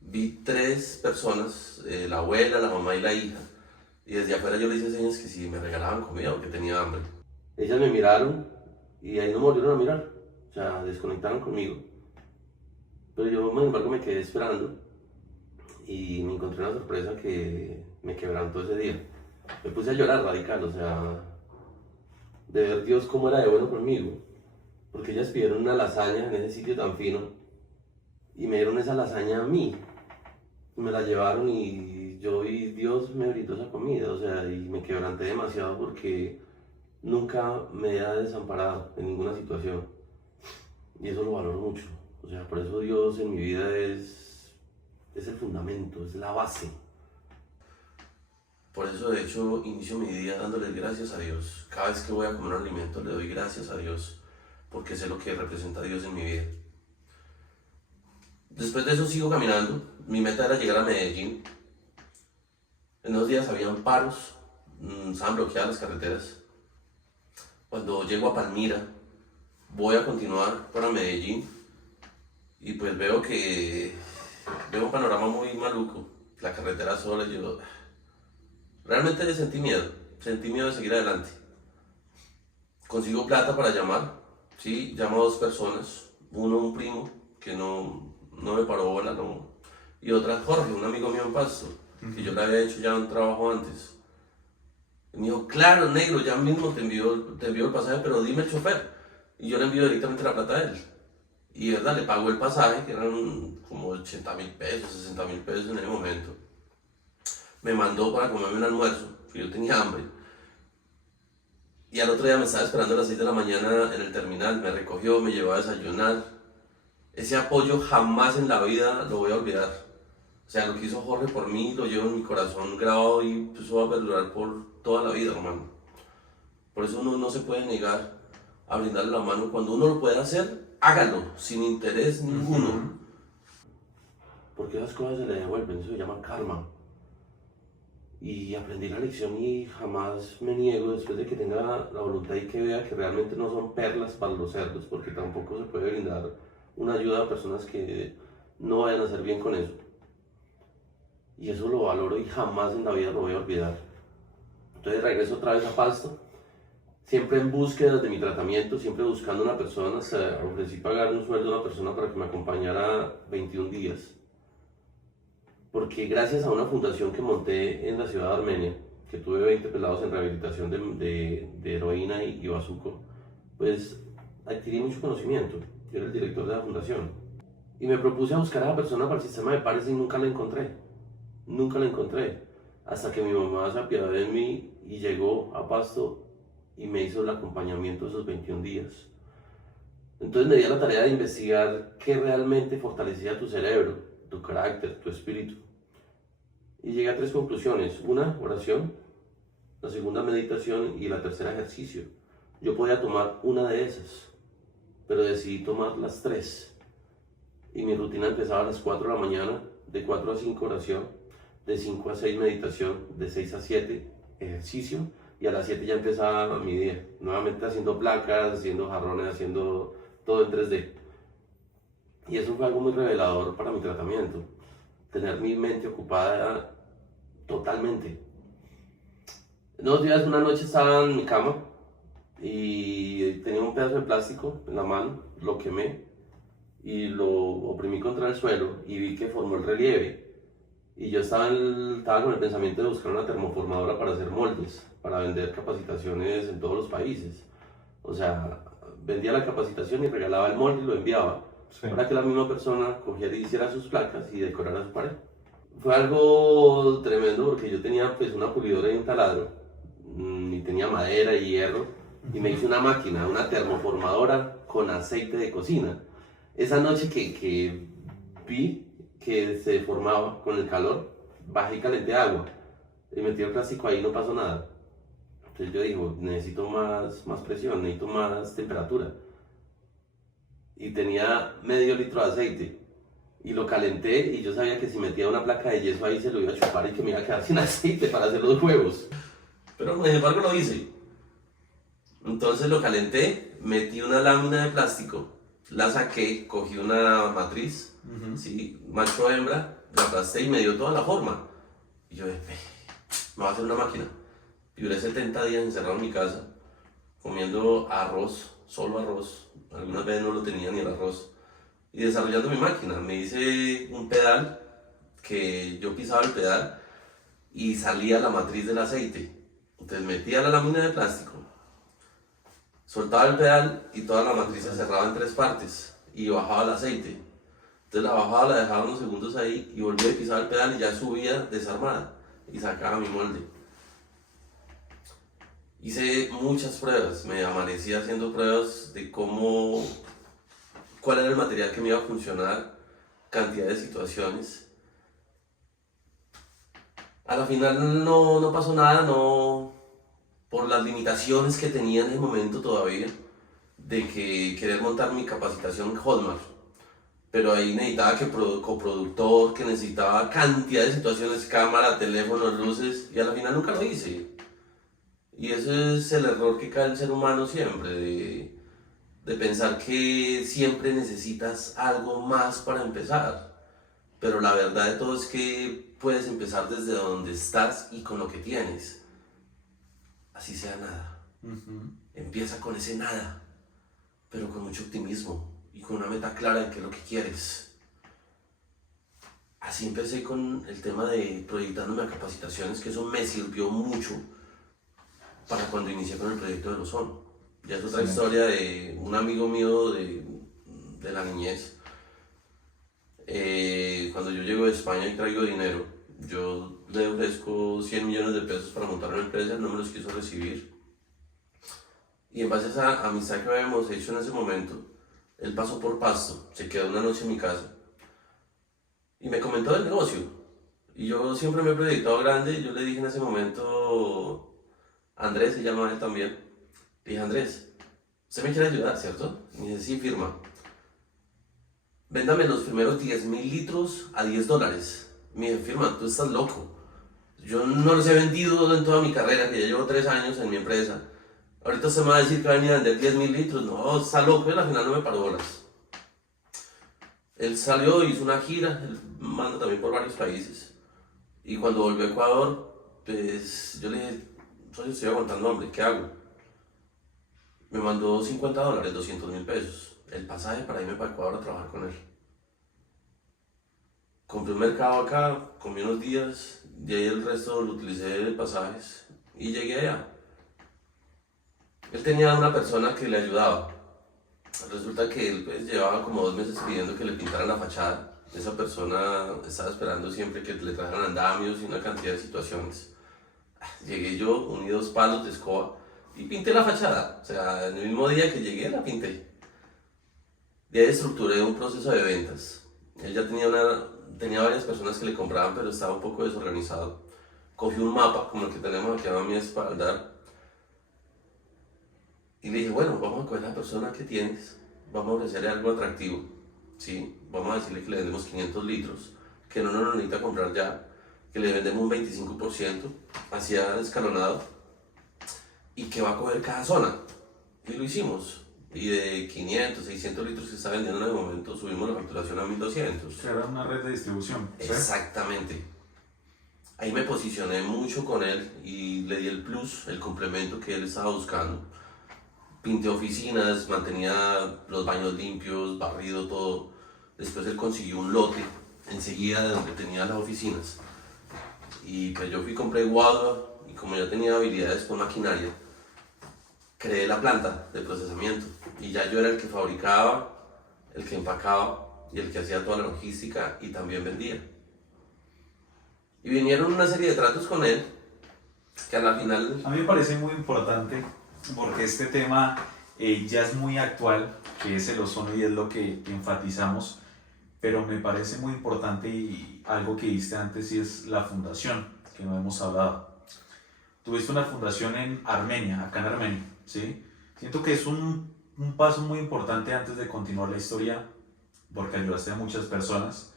Vi 3 personas, la abuela, la mamá y la hija. Y desde afuera yo le hice señas que si me regalaban comida porque tenía hambre. Ellas me miraron y ahí no me volvieron a mirar. O sea, desconectaron conmigo. Pero yo, sin embargo, me quedé esperando y me encontré una sorpresa que me quebrantó ese día. Me puse a llorar radical, o sea, de ver Dios cómo era de bueno conmigo. Porque ellas pidieron una lasaña en ese sitio tan fino y me dieron esa lasaña a mí. Me la llevaron y Dios me brindó esa comida, o sea, y me quebranté demasiado porque nunca me ha desamparado en ninguna situación. Y eso lo valoro mucho. O sea, por eso Dios en mi vida es el fundamento, es la base. Por eso, de hecho, inicio mi día dándoles gracias a Dios. Cada vez que voy a comer un alimento le doy gracias a Dios, porque sé lo que representa Dios en mi vida. Después de eso sigo caminando. Mi meta era llegar a Medellín. En esos días habían paros, estaban bloqueadas las carreteras. Cuando llego a Palmira, voy a continuar para Medellín y pues veo un panorama muy maluco. La carretera sola, yo realmente sentí miedo de seguir adelante. consigo plata para llamar, ¿sí? Llamo a 2 personas, uno un primo, que no me paró bola, no, y otra Jorge, un amigo mío en Pasto, que yo le había hecho ya un trabajo antes. Y me dijo, claro, negro, ya mismo te envío el pasaje, pero dime el chofer. Y yo le envío directamente la plata a él. Y verdad, le pagó el pasaje, que eran como 80.000 pesos, 60.000 pesos en ese momento. Me mandó para comerme un almuerzo, que yo tenía hambre. Y al otro día me estaba esperando a las 6 de la mañana en el terminal, me recogió, me llevó a desayunar. Ese apoyo jamás en la vida lo voy a olvidar. O sea, lo que hizo Jorge por mí lo llevo en mi corazón grabado y eso va a perdurar por toda la vida, hermano. Por eso uno no se puede negar a brindarle la mano. Cuando uno lo puede hacer, hágalo, sin interés ninguno. Porque esas cosas se le devuelven, eso se llama karma. Y aprendí la lección y jamás me niego después de que tenga la voluntad y que vea que realmente no son perlas para los cerdos, porque tampoco se puede brindar una ayuda a personas que no vayan a hacer bien con eso. Y eso lo valoro y jamás en la vida lo voy a olvidar. Entonces regreso otra vez a Pasto, siempre en búsqueda de mi tratamiento, siempre buscando una persona. Ofrecí pagar un sueldo a una persona para que me acompañara 21 días. Porque gracias a una fundación que monté en la ciudad de Armenia, que tuve 20 pelados en rehabilitación de heroína y bazuco, pues adquirí mucho conocimiento. Yo era el director de la fundación. Y me propuse a buscar a la persona para el sistema de pares y nunca la encontré. Nunca la encontré. Hasta que mi mamá se apiadó de mí y llegó a Pasto y me hizo el acompañamiento esos 21 días. Entonces me di a la tarea de investigar qué realmente fortalecía tu cerebro, tu carácter, tu espíritu. Y llegué a 3 conclusiones. Una, oración. La segunda, meditación. Y la tercera, ejercicio. Yo podía tomar una de esas, pero decidí tomar las 3. Y mi rutina empezaba a las 4 de la mañana, de 4 a 5 oración, de 5 a 6 meditación, de 6 a 7 ejercicio, y a las 7 ya empezaba mi día. Nuevamente haciendo placas, haciendo jarrones, haciendo todo en 3D. Y eso fue algo muy revelador para mi tratamiento. Tener mi mente ocupada totalmente. En unos días, una noche estaba en mi cama y tenía un pedazo de plástico en la mano, lo quemé y lo oprimí contra el suelo y vi que formó el relieve. Y yo estaba con el pensamiento de buscar una termoformadora para hacer moldes, para vender capacitaciones en todos los países. O sea, vendía la capacitación y regalaba el molde y lo enviaba. Sí. Para que la misma persona cogiera y hiciera sus placas y decorara su pared. Fue algo tremendo porque yo tenía pues una pulidora y un taladro, y tenía madera y hierro, y me hice una máquina, una termoformadora con aceite de cocina. Esa noche que vi que se formaba con el calor, bajé y calenté agua y metí el plástico ahí y no pasó nada. Entonces yo digo, necesito más presión, necesito más temperatura. Y tenía medio litro de aceite y lo calenté y yo sabía que si metía una placa de yeso ahí se lo iba a chupar y que me iba a quedar sin aceite para hacer los huevos. Pero sin embargo lo hice. Entonces lo calenté, metí una lámina de plástico, la saqué, cogí una matriz, ¿sí? Macho hembra, la aplasté y me dio toda la forma. Y yo dije, me voy a hacer una máquina. Y duré 70 días encerrado en mi casa, comiendo arroz, solo arroz. Algunas veces no lo tenía ni el arroz. Y desarrollando mi máquina, me hice un pedal, que yo pisaba el pedal y salía la matriz del aceite. Entonces metía la lámina de plástico, soltaba el pedal y toda la matriz se cerraba en 3 partes y bajaba el aceite. Entonces la bajaba, la dejaba unos segundos ahí y volvía a pisar el pedal y ya subía desarmada y sacaba mi molde. Hice muchas pruebas, me amanecí haciendo pruebas de cuál era el material que me iba a funcionar, cantidad de situaciones. A la final no pasó nada, por las limitaciones que tenía en ese momento todavía, de que querer montar mi capacitación en Hotmart. Pero ahí necesitaba coproductor, que necesitaba cantidad de situaciones, cámara, teléfono, luces, y a la final nunca lo hice. Y ese es el error que cae el ser humano siempre, de pensar que siempre necesitas algo más para empezar. Pero la verdad de todo es que puedes empezar desde donde estás y con lo que tienes. Así sea nada. Empieza con ese nada, pero con mucho optimismo y con una meta clara de qué es lo que quieres. Así empecé con el tema de proyectándome a capacitaciones, que eso me sirvió mucho para cuando inicié con el proyecto del Ozón. Ya es otra historia de un amigo mío de la niñez. Cuando yo llego de España y traigo dinero, yo le ofrezco 100 millones de pesos para montar una empresa, no me los quiso recibir. Y en base a esa amistad que habíamos hecho en ese momento, él pasó por Pasto, se quedó una noche en mi casa y me comentó del negocio. Y yo siempre me he proyectado grande, yo le dije en ese momento, Andrés se llama él también, le dije, Andrés, usted me quiere ayudar, ¿cierto? Y me dice, sí, firma. Véndame los primeros 10.000 litros a $10. Me dice, firma, tú estás loco. Yo no los he vendido en toda mi carrera, que ya llevo 3 años en mi empresa. Ahorita se me va a decir que va a venir a vender 10.000 litros. No, está loco, él al final no me paró bolas. Él salió, hizo una gira, él manda también por varios países. Y cuando volvió a Ecuador, pues yo le dije, soy, estoy aguantando hambre, ¿qué hago? Me mandó $50, 200.000 pesos. El pasaje para irme para Ecuador a trabajar con él. Compré un mercado acá, comí unos días, de ahí el resto lo utilicé de pasajes y llegué allá. Él tenía una persona que le ayudaba. Resulta que él pues, llevaba como 2 meses pidiendo que le pintaran la fachada. Esa persona estaba esperando siempre que le trajeran andamios y una cantidad de situaciones. Llegué yo, uní 2 palos de escoba y pinté la fachada. O sea, en el mismo día que llegué la pinté. De ahí estructuré un proceso de ventas. Él ya tenía varias personas que le compraban, pero estaba un poco desorganizado. Cogí un mapa, como el que tenemos aquí a mi espalda, y le dije, bueno, vamos a coger la persona que tienes, vamos a ofrecerle algo atractivo, ¿sí? Vamos a decirle que le vendemos 500 litros, que no nos lo necesita comprar ya, que le vendemos un 25%, hacia escalonado, y que va a coger cada zona. Y lo hicimos. Y de 500, 600 litros que está vendiendo en el momento, subimos la facturación a 1.200. Era una red de distribución. ¿Sí? Exactamente. Ahí me posicioné mucho con él y le di el plus, el complemento que él estaba buscando. Pinté oficinas, mantenía los baños limpios, barrido todo. Después él consiguió un lote enseguida de donde tenía las oficinas. Y pues yo fui y compré guadua y como ya tenía habilidades con maquinaria, creé la planta de procesamiento. Y ya yo era el que fabricaba, el que empacaba y el que hacía toda la logística y también vendía. Y vinieron una serie de tratos con él que a la final... A mí me parece muy importante porque este tema ya es muy actual, que es el ozono y es lo que enfatizamos, pero me parece muy importante y algo que diste antes y es la fundación, que no hemos hablado. Tuviste una fundación en Armenia, acá en Armenia, ¿sí? Siento que es un paso muy importante antes de continuar la historia, porque ayudaste a muchas personas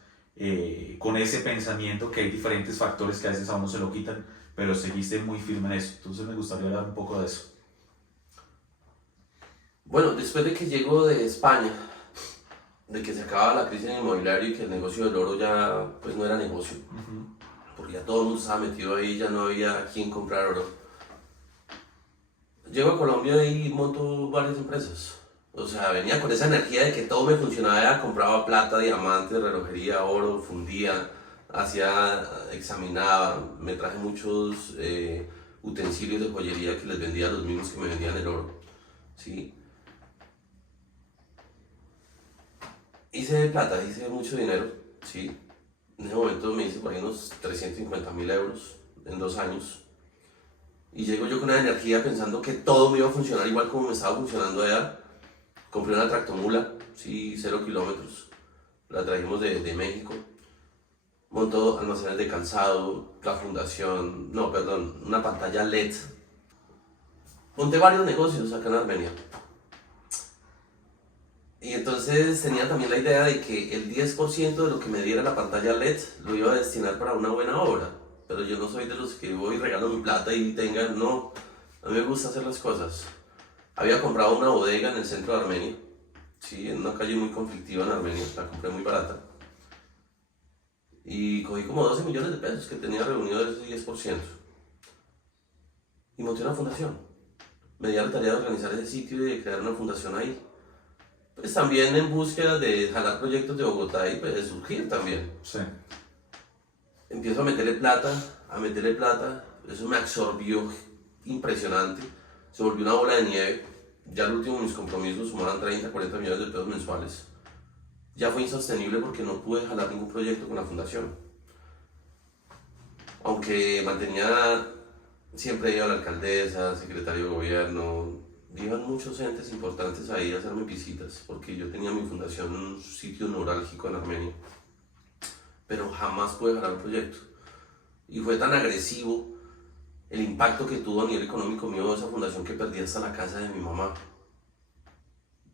con ese pensamiento que hay diferentes factores que a veces a uno se lo quitan, pero seguiste muy firme en eso. Entonces me gustaría hablar un poco de eso. Bueno, después de que llego de España, de que se acaba la crisis en el inmobiliario y que el negocio del oro ya pues no era negocio, porque ya todo el mundo estaba metido ahí, ya no había quien comprar oro. Llego a Colombia y monto varias empresas. O sea, venía con esa energía de que todo me funcionaba, ya compraba plata, diamantes, relojería, oro, fundía, examinaba, me traje muchos utensilios de joyería que les vendía a los mismos que me vendían el oro, ¿sí? Hice plata, hice mucho dinero, ¿sí? En ese momento me hice por ahí unos 350.000 euros en 2 años. Y llego yo con una energía pensando que todo me iba a funcionar igual como me estaba funcionando allá. Compré una tractomula, sí, 0 kilómetros. La trajimos de México. Montó almacenes de calzado, la fundación, no, perdón, una pantalla LED. Monté varios negocios acá en Armenia. Y entonces tenía también la idea de que el 10% de lo que me diera la pantalla LED lo iba a destinar para una buena obra. Pero yo no soy de los que voy y regalo mi plata y tengan, no. A mí me gusta hacer las cosas. Había comprado una bodega en el centro de Armenia, sí, en una calle muy conflictiva en Armenia, la compré muy barata. Y cogí como 12 millones de pesos que tenía reunido de ese 10%. Y monté una fundación. me di a la tarea de organizar ese sitio y de crear una fundación ahí. Pues también en búsqueda de jalar proyectos de Bogotá y pues de surgir también. Sí. Empiezo a meterle plata, eso me absorbió impresionante, se volvió una bola de nieve, ya al último mis compromisos sumaron 30, 40 millones de pesos mensuales. Ya fue insostenible porque no pude jalar ningún proyecto con la fundación. Aunque mantenía, siempre iba a la alcaldesa, secretario de gobierno, iban muchos entes importantes ahí a hacerme visitas, porque yo tenía mi fundación en un sitio neurálgico en Armenia, pero jamás pude jalar un proyecto. Y fue tan agresivo el impacto que tuvo a nivel económico mío esa fundación que perdí hasta la casa de mi mamá.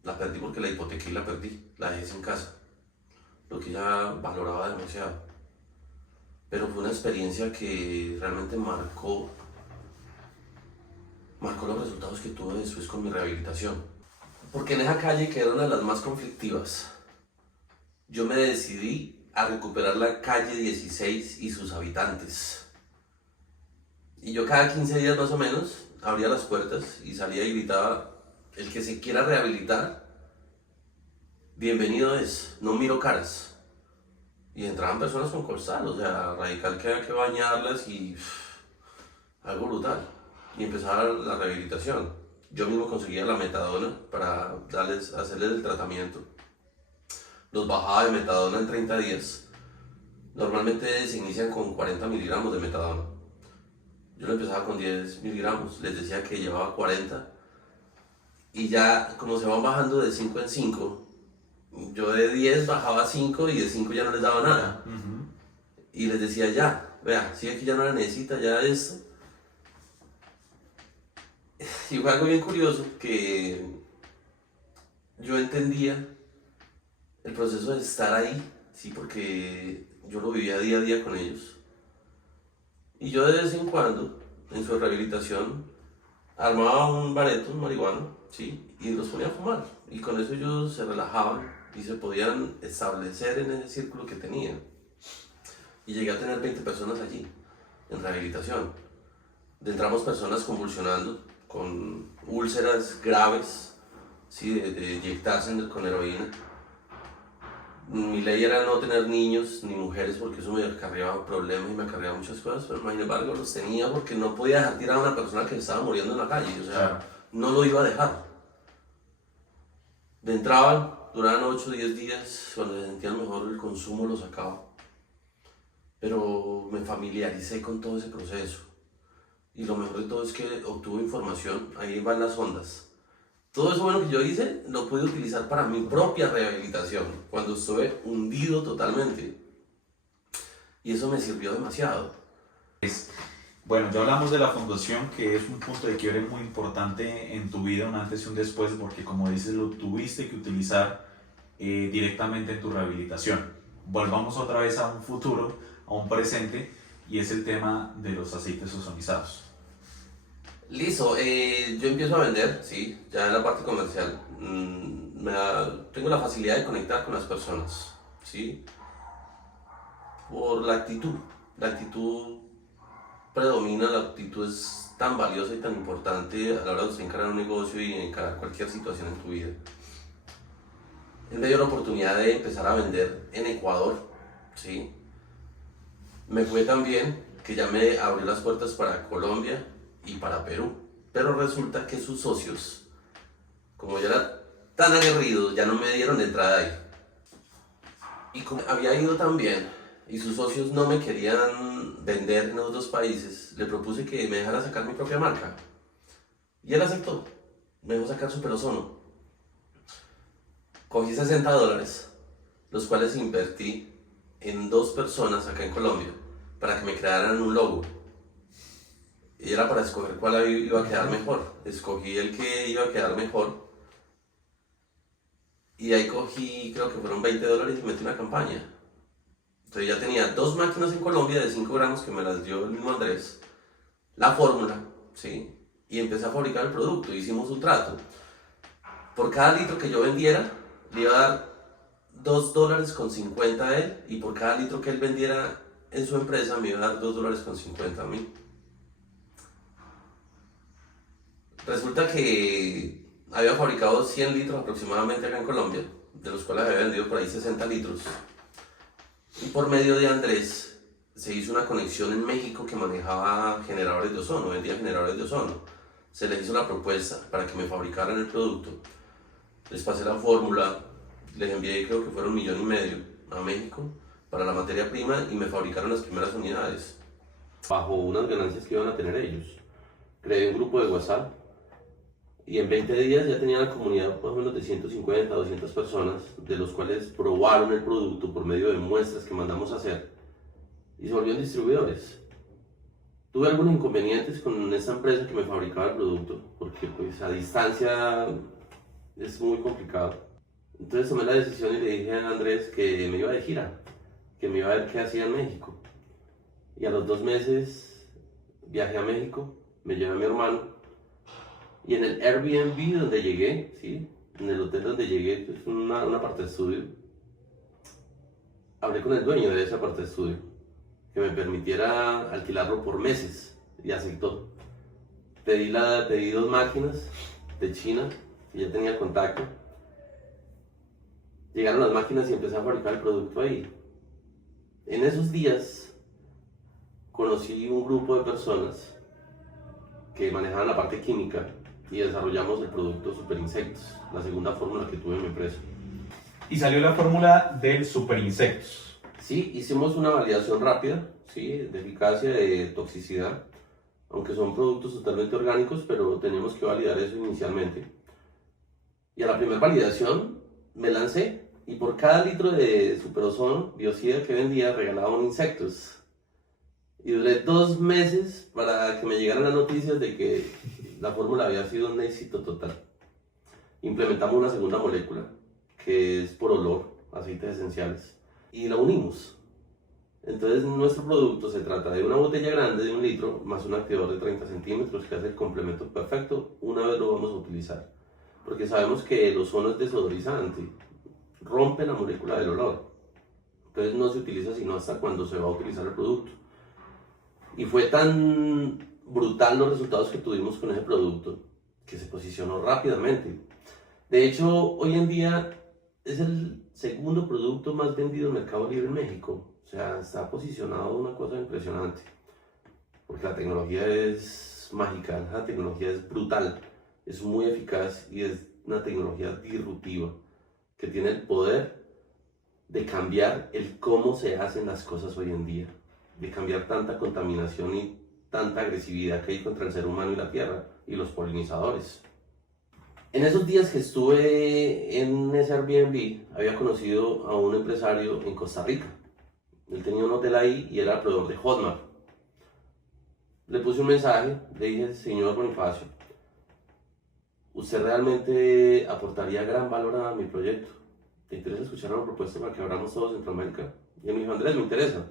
La perdí porque la hipotequé y la perdí, la dejé sin casa, lo que ella valoraba demasiado. Pero fue una experiencia que realmente marcó los resultados que tuve después con mi rehabilitación. Porque en esa calle, que era una de las más conflictivas, yo me decidí a recuperar la calle 16 y sus habitantes. Y yo cada 15 días más o menos abría las puertas y salía y gritaba: el que se quiera rehabilitar, bienvenido es, no miro caras. Y entraban personas con costal, o sea, radical que había que bañarlas y algo brutal. Y empezaba la rehabilitación. Yo mismo conseguía la metadona para hacerles el tratamiento. Los bajaba de metadona en 30 días. Normalmente se inician con 40 miligramos de metadona. Yo lo empezaba con 10 miligramos, les decía que llevaba 40. Y ya, como se van bajando de 5 en 5, yo de 10 bajaba a 5 y de 5 ya no les daba nada. Y les decía: ya, vea, si es que ya no la necesita, ya esto. Y fue algo bien curioso que yo entendía el proceso de estar ahí, sí, porque yo lo vivía día a día con ellos. Y yo de vez en cuando, en su rehabilitación, armaba un bareto, un marihuano, sí, y los ponía a fumar. Y con eso ellos se relajaban y se podían establecer en ese círculo que tenían. Y llegué a tener 20 personas allí, en rehabilitación. Entramos personas convulsionando, con úlceras graves, ¿sí? de inyectarse con heroína. Mi ley era no tener niños ni mujeres porque eso me acarreaba problemas y me acarreaba muchas cosas, pero sin embargo los tenía porque no podía dejar tirar a una persona que estaba muriendo en la calle, o sea, claro, no lo iba a dejar. Entraban, duraban 8 o 10 días, cuando se sentían mejor el consumo lo sacaba. Pero me familiaricé con todo ese proceso. Y lo mejor de todo es que obtuve información, ahí van las ondas. Todo eso bueno que yo hice lo pude utilizar para mi propia rehabilitación, cuando estuve hundido totalmente. Y eso me sirvió demasiado. Bueno, ya hablamos de la fundación, que es un punto de quiebre muy importante en tu vida, un antes y un después, porque como dices, lo tuviste que utilizar directamente en tu rehabilitación. Volvamos otra vez a un futuro, a un presente, y es el tema de los aceites ozonizados. Listo, yo empiezo a vender, sí, ya en la parte comercial. Tengo la facilidad de conectar con las personas, sí, por la actitud. La actitud predomina, la actitud es tan valiosa y tan importante a la hora de usted encarar un negocio y encarar cualquier situación en tu vida. Él me dio la oportunidad de empezar a vender en Ecuador, sí. Me fue tan bien que ya me abrió las puertas para Colombia y para Perú, pero resulta que sus socios, como yo era tan aguerrido, ya no me dieron de entrada ahí. Y como había ido tan bien y sus socios no me querían vender en los dos países, le propuse que me dejara sacar mi propia marca. Y él aceptó, me dejó sacar Super Ozono. Cogí $60, los cuales invertí en 2 personas acá en Colombia para que me crearan un logo. Y era para escoger cuál iba a quedar mejor. Escogí el que iba a quedar mejor. Y ahí cogí, creo que fueron $20 y metí una campaña. Entonces ya tenía 2 máquinas en Colombia de 5 gramos que me las dio el mismo Andrés. La fórmula, ¿sí? Y empecé a fabricar el producto. Hicimos un trato. Por cada litro que yo vendiera, le iba a dar $2.50 a él. Y por cada litro que él vendiera en su empresa, me iba a dar $2.50 a mí. Resulta que había fabricado 100 litros aproximadamente acá en Colombia, de los cuales había vendido por ahí 60 litros. Y por medio de Andrés se hizo una conexión en México que manejaba generadores de ozono, vendía generadores de ozono. Se les hizo la propuesta para que me fabricaran el producto. Les pasé la fórmula, les envié, creo que fueron 1,5 millones a México para la materia prima y me fabricaron las primeras unidades. Bajo unas ganancias que iban a tener ellos. Creé un grupo de WhatsApp y en 20 días ya tenía la comunidad más o menos de 150 a 200 personas, de los cuales probaron el producto por medio de muestras que mandamos a hacer y se volvieron distribuidores. Tuve algunos inconvenientes con esta empresa que me fabricaba el producto, porque pues a distancia es muy complicado. Entonces tomé la decisión y le dije a Andrés que me iba de gira, que me iba a ver qué hacía en México. Y a los 2 meses viajé a México, me llevé a mi hermano y en el Airbnb donde llegué, ¿sí? En el hotel donde llegué, pues una parte de estudio, hablé con el dueño de esa parte de estudio, que me permitiera alquilarlo por meses y aceptó. Pedí 2 máquinas de China, que ya tenía contacto. Llegaron las máquinas y empecé a fabricar el producto ahí. En esos días conocí un grupo de personas que manejaban la parte química y desarrollamos el producto Super Insectos, la segunda fórmula que tuve en mi empresa. Y salió la fórmula del Super Insectos. Sí, hicimos una validación rápida, ¿sí? De eficacia, de toxicidad, aunque son productos totalmente orgánicos, pero teníamos que validar eso inicialmente. Y a la primera validación me lancé y por cada litro de superozono, biocida que vendía, regalaban insectos. Y duré 2 meses para que me llegaran las noticias de que la fórmula había sido un éxito total. Implementamos una segunda molécula, que es por olor, aceites esenciales, y la unimos. Entonces nuestro producto se trata de una botella grande de 1 litro más un activador de 30 centímetros que hace el complemento perfecto una vez lo vamos a utilizar. Porque sabemos que el ozono es desodorizante, rompe la molécula del olor. Entonces no se utiliza sino hasta cuando se va a utilizar el producto. Y fue tan brutal los resultados que tuvimos con ese producto que se posicionó rápidamente. De hecho, hoy en día es el segundo producto más vendido en Mercado Libre en México. O sea, está posicionado una cosa impresionante. Porque la tecnología es mágica, la tecnología es brutal, es muy eficaz y es una tecnología disruptiva que tiene el poder de cambiar el cómo se hacen las cosas hoy en día, de cambiar tanta contaminación y tanta agresividad que hay contra el ser humano y la tierra y los polinizadores. En esos días que estuve en ese Airbnb, había conocido a un empresario en Costa Rica. Él tenía un hotel ahí y era proveedor de Hotmart. Le puse un mensaje, le dije, señor Bonifacio, usted realmente aportaría gran valor a mi proyecto. ¿Te interesa escuchar una propuesta para que abramos todo Centroamérica? Y él me dijo, Andrés, me interesa.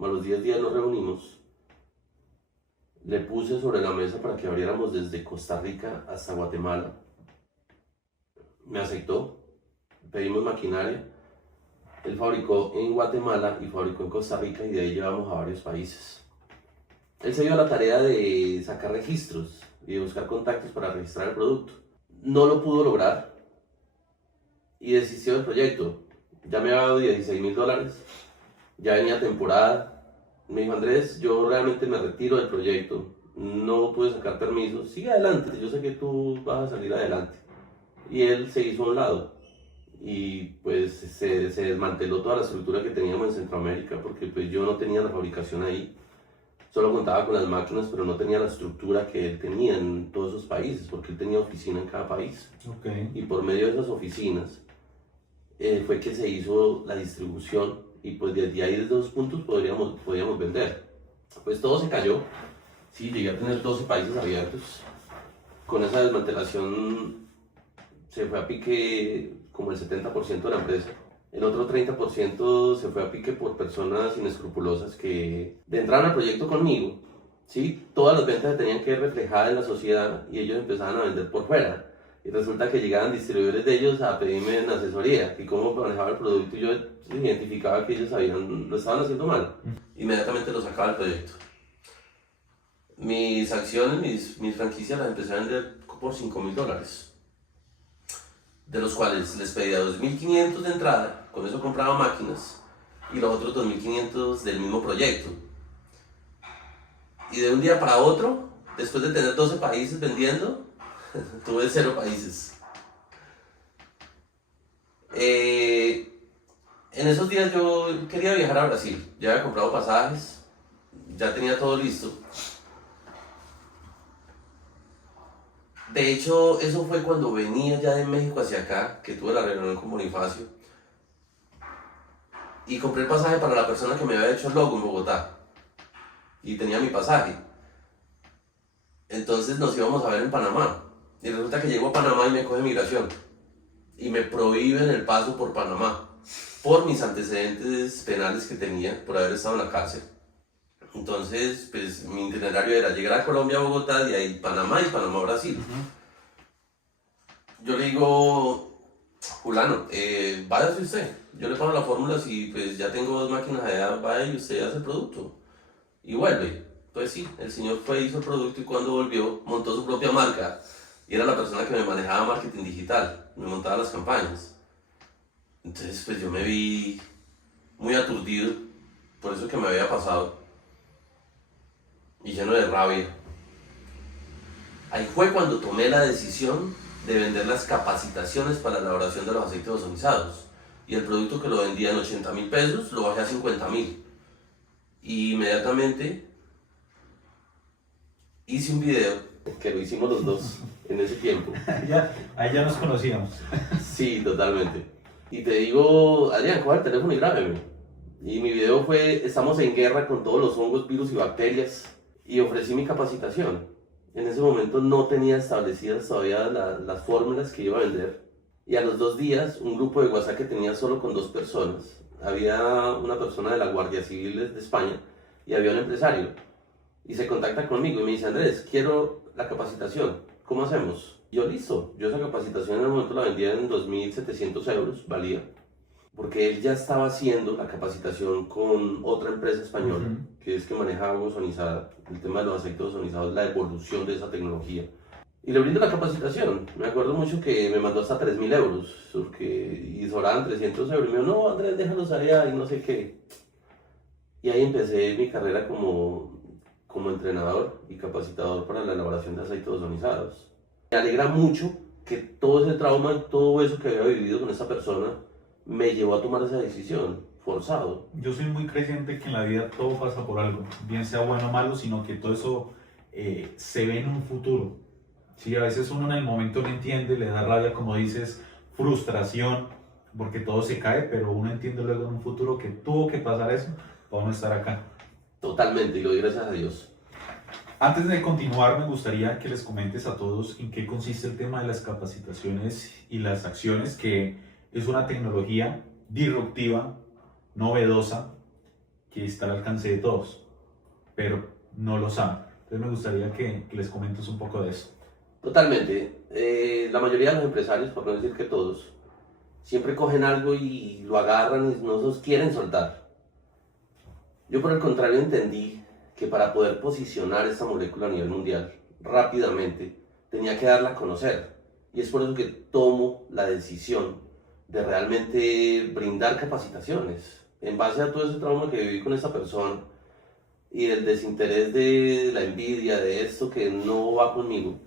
A los 10 días nos reunimos. Le puse sobre la mesa para que abriéramos desde Costa Rica hasta Guatemala. Me aceptó. Pedimos maquinaria. Él fabricó en Guatemala y fabricó en Costa Rica y de ahí llevamos a varios países. Él se dio a la tarea de sacar registros y de buscar contactos para registrar el producto. No lo pudo lograr y desistió del proyecto. Ya me había dado $16,000, ya venía temporada. Me dijo, Andrés, yo realmente me retiro del proyecto, no pude sacar permiso, sigue adelante, yo sé que tú vas a salir adelante. Y él se hizo a un lado y pues se desmanteló toda la estructura que teníamos en Centroamérica porque pues yo no tenía la fabricación ahí. Solo contaba con las máquinas, pero no tenía la estructura que él tenía en todos esos países, porque él tenía oficina en cada país. Okay. Y por medio de esas oficinas fue que se hizo la distribución y pues desde ahí, desde 2 puntos, podíamos vender. Pues todo se cayó. Sí, llegué a tener 12 países abiertos. Con esa desmantelación se fue a pique como el 70% de la empresa. El otro 30% se fue a pique por personas inescrupulosas que entraron al proyecto conmigo, ¿sí? Todas las ventas se tenían que ver reflejadas en la sociedad y ellos empezaban a vender por fuera. Y resulta que llegaban distribuidores de ellos a pedirme en asesoría y cómo manejaba el producto y yo identificaba que ellos lo estaban haciendo mal. Inmediatamente lo sacaba del proyecto. Mis acciones, mis franquicias las empecé a vender por $5.000, de los cuales les pedía 2.500 de entrada, con eso compraba máquinas, y los otros 2.500 del mismo proyecto. Y de un día para otro, después de tener 12 países vendiendo, tuve 0 países. En esos días yo quería viajar a Brasil, ya había comprado pasajes, ya tenía todo listo. De hecho, eso fue cuando venía ya de México hacia acá, que tuve la reunión con Bonifacio, y compré el pasaje para la persona que me había hecho el logo en Bogotá, y tenía mi pasaje. Entonces nos íbamos a ver en Panamá, y resulta que llego a Panamá y me coge migración, y me prohíben el paso por Panamá, por mis antecedentes penales que tenía, por haber estado en la cárcel. Entonces, pues mi itinerario era llegar a Colombia, a Bogotá, de ahí Panamá y Panamá, Brasil. Yo le digo, fulano, váyase usted, yo le pago las fórmulas y pues ya tengo 2 máquinas allá, vaya y usted hace el producto. Y vuelve. Pues sí, el señor fue, hizo el producto y cuando volvió, montó su propia marca. Y era la persona que me manejaba marketing digital, me montaba las campañas. Entonces, pues yo me vi muy aturdido por eso que me había pasado. Y lleno de rabia. Ahí fue cuando tomé la decisión de vender las capacitaciones para la elaboración de los aceites ozonizados. Y el producto que lo vendía en 80.000 pesos lo bajé a 50.000. Y inmediatamente hice un video, que lo hicimos los dos en ese tiempo. Ahí ya nos conocíamos. Sí, totalmente. Y te digo, Adrián, coge el teléfono y grábeme. Y mi video fue, estamos en guerra con todos los hongos, virus y bacterias. Y ofrecí mi capacitación. En ese momento no tenía establecidas todavía las fórmulas que iba a vender. Y a los 2 días, un grupo de WhatsApp que tenía solo con 2 personas. Había una persona de la Guardia Civil de España y había un empresario. Y se contacta conmigo y me dice, Andrés, quiero la capacitación. ¿Cómo hacemos? Yo, listo. Yo esa capacitación en el momento la vendía en 2.700 euros, valía. Porque él ya estaba haciendo la capacitación con otra empresa española, que es que maneja agua ozonizada, el tema de los aceites ozonizados, la evolución de esa tecnología. Y le brindo la capacitación. Me acuerdo mucho que me mandó hasta 3.000 euros, y sobraban 300 euros. Y me dijo, no, Andrés, déjalos allá y no sé qué. Y ahí empecé mi carrera como entrenador y capacitador para la elaboración de aceites ozonizados. Me alegra mucho que todo ese trauma y todo eso que había vivido con esa persona me llevó a tomar esa decisión, forzado. Yo soy muy creyente que en la vida todo pasa por algo, bien sea bueno o malo, sino que todo eso se ve en un futuro. Sí, a veces uno en el momento no entiende, le da rabia, como dices, frustración, porque todo se cae, pero uno entiende luego en un futuro que tuvo que pasar eso para uno estar acá. Totalmente, y lo doy gracias a Dios. Antes de continuar, me gustaría que les comentes a todos en qué consiste el tema de las capacitaciones y las acciones, que es una tecnología disruptiva, novedosa, que está al alcance de todos, pero no lo saben. Entonces me gustaría que les comentes un poco de eso. Totalmente. La mayoría de los empresarios, por no decir que todos, siempre cogen algo y lo agarran y no los quieren soltar. Yo por el contrario entendí que para poder posicionar esta molécula a nivel mundial rápidamente tenía que darla a conocer. Y es por eso que tomo la decisión de realmente brindar capacitaciones. En base a todo ese trauma que viví con esta persona y el desinterés de la envidia, de esto que no va conmigo,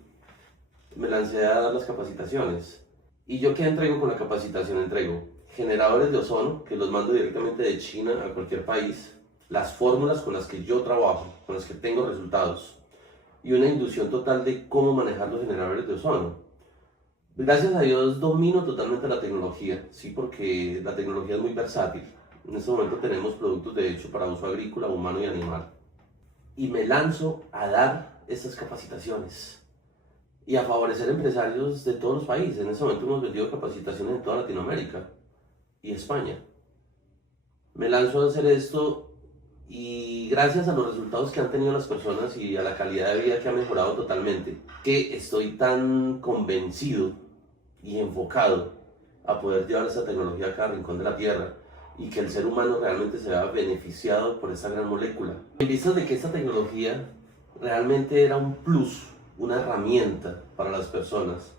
me lancé a dar las capacitaciones. ¿Y yo qué entrego con la capacitación? Entrego generadores de ozono, que los mando directamente de China a cualquier país, las fórmulas con las que yo trabajo, con las que tengo resultados, y una inducción total de cómo manejar los generadores de ozono. Gracias a Dios domino totalmente la tecnología, sí, porque la tecnología es muy versátil. En este momento tenemos productos de hecho para uso agrícola, humano y animal. Y me lanzo a dar estas capacitaciones y a favorecer empresarios de todos los países. En este momento hemos vendido capacitaciones en toda Latinoamérica y España. Me lanzo a hacer esto y gracias a los resultados que han tenido las personas y a la calidad de vida que ha mejorado totalmente, que estoy tan convencido y enfocado a poder llevar esta tecnología a cada rincón de la Tierra y que el ser humano realmente se vea beneficiado por esta gran molécula. En vista de que esta tecnología realmente era un plus, una herramienta para las personas.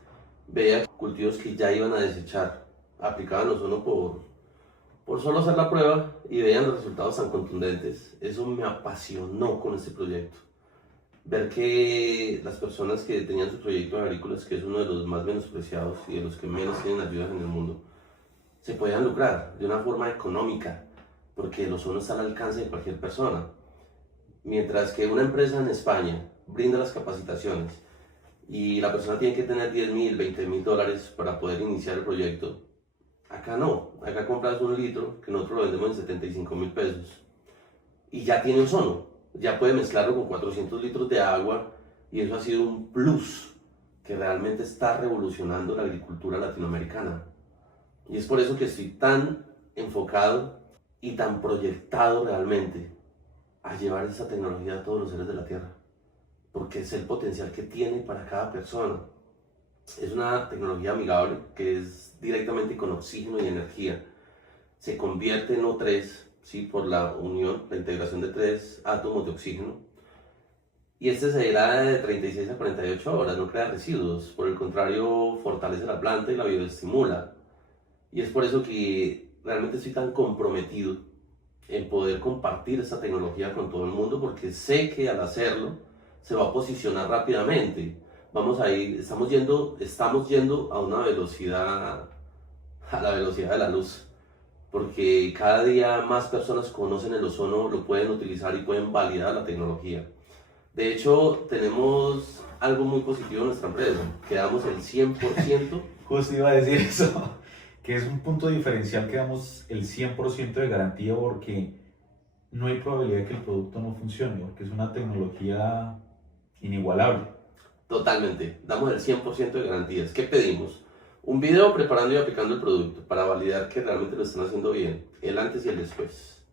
Veía cultivos que ya iban a desechar, aplicaban ozono por solo hacer la prueba y veían los resultados tan contundentes. Eso me apasionó con este proyecto. Ver que las personas que tenían sus proyectos agrícolas, que es uno de los más menospreciados y de los que menos tienen ayudas en el mundo, se podían lucrar de una forma económica, porque el ozono está al alcance de cualquier persona. Mientras que una empresa en España brinda las capacitaciones y la persona tiene que tener 10.000, 20.000 dólares para poder iniciar el proyecto, acá no. Acá compras un litro que nosotros lo vendemos en 75.000 pesos y ya tiene ozono. Ya puede mezclarlo con 400 litros de agua y eso ha sido un plus que realmente está revolucionando la agricultura latinoamericana. Y es por eso que estoy tan enfocado y tan proyectado realmente a llevar esta tecnología a todos los seres de la Tierra, porque es el potencial que tiene para cada persona. Es una tecnología amigable que es directamente con oxígeno y energía. Se convierte en O3, ¿sí? Por la unión, la integración de 3 átomos de oxígeno. Y este se irá de 36 a 48 horas, no crea residuos. Por el contrario, fortalece la planta y la bioestimula. Y es por eso que realmente estoy tan comprometido en poder compartir esta tecnología con todo el mundo, porque sé que al hacerlo se va a posicionar rápidamente. Vamos a ir, estamos yendo a una velocidad, a la velocidad de la luz, porque cada día más personas conocen el ozono, lo pueden utilizar y pueden validar la tecnología. De hecho, tenemos algo muy positivo en nuestra empresa, que damos el 100%. Justo iba a decir eso, que es un punto diferencial que damos el 100% de garantía porque no hay probabilidad de que el producto no funcione, porque es una tecnología inigualable. Totalmente, damos el 100% de garantías. ¿Qué pedimos? Un video preparando y aplicando el producto para validar que realmente lo están haciendo bien, el antes y el después.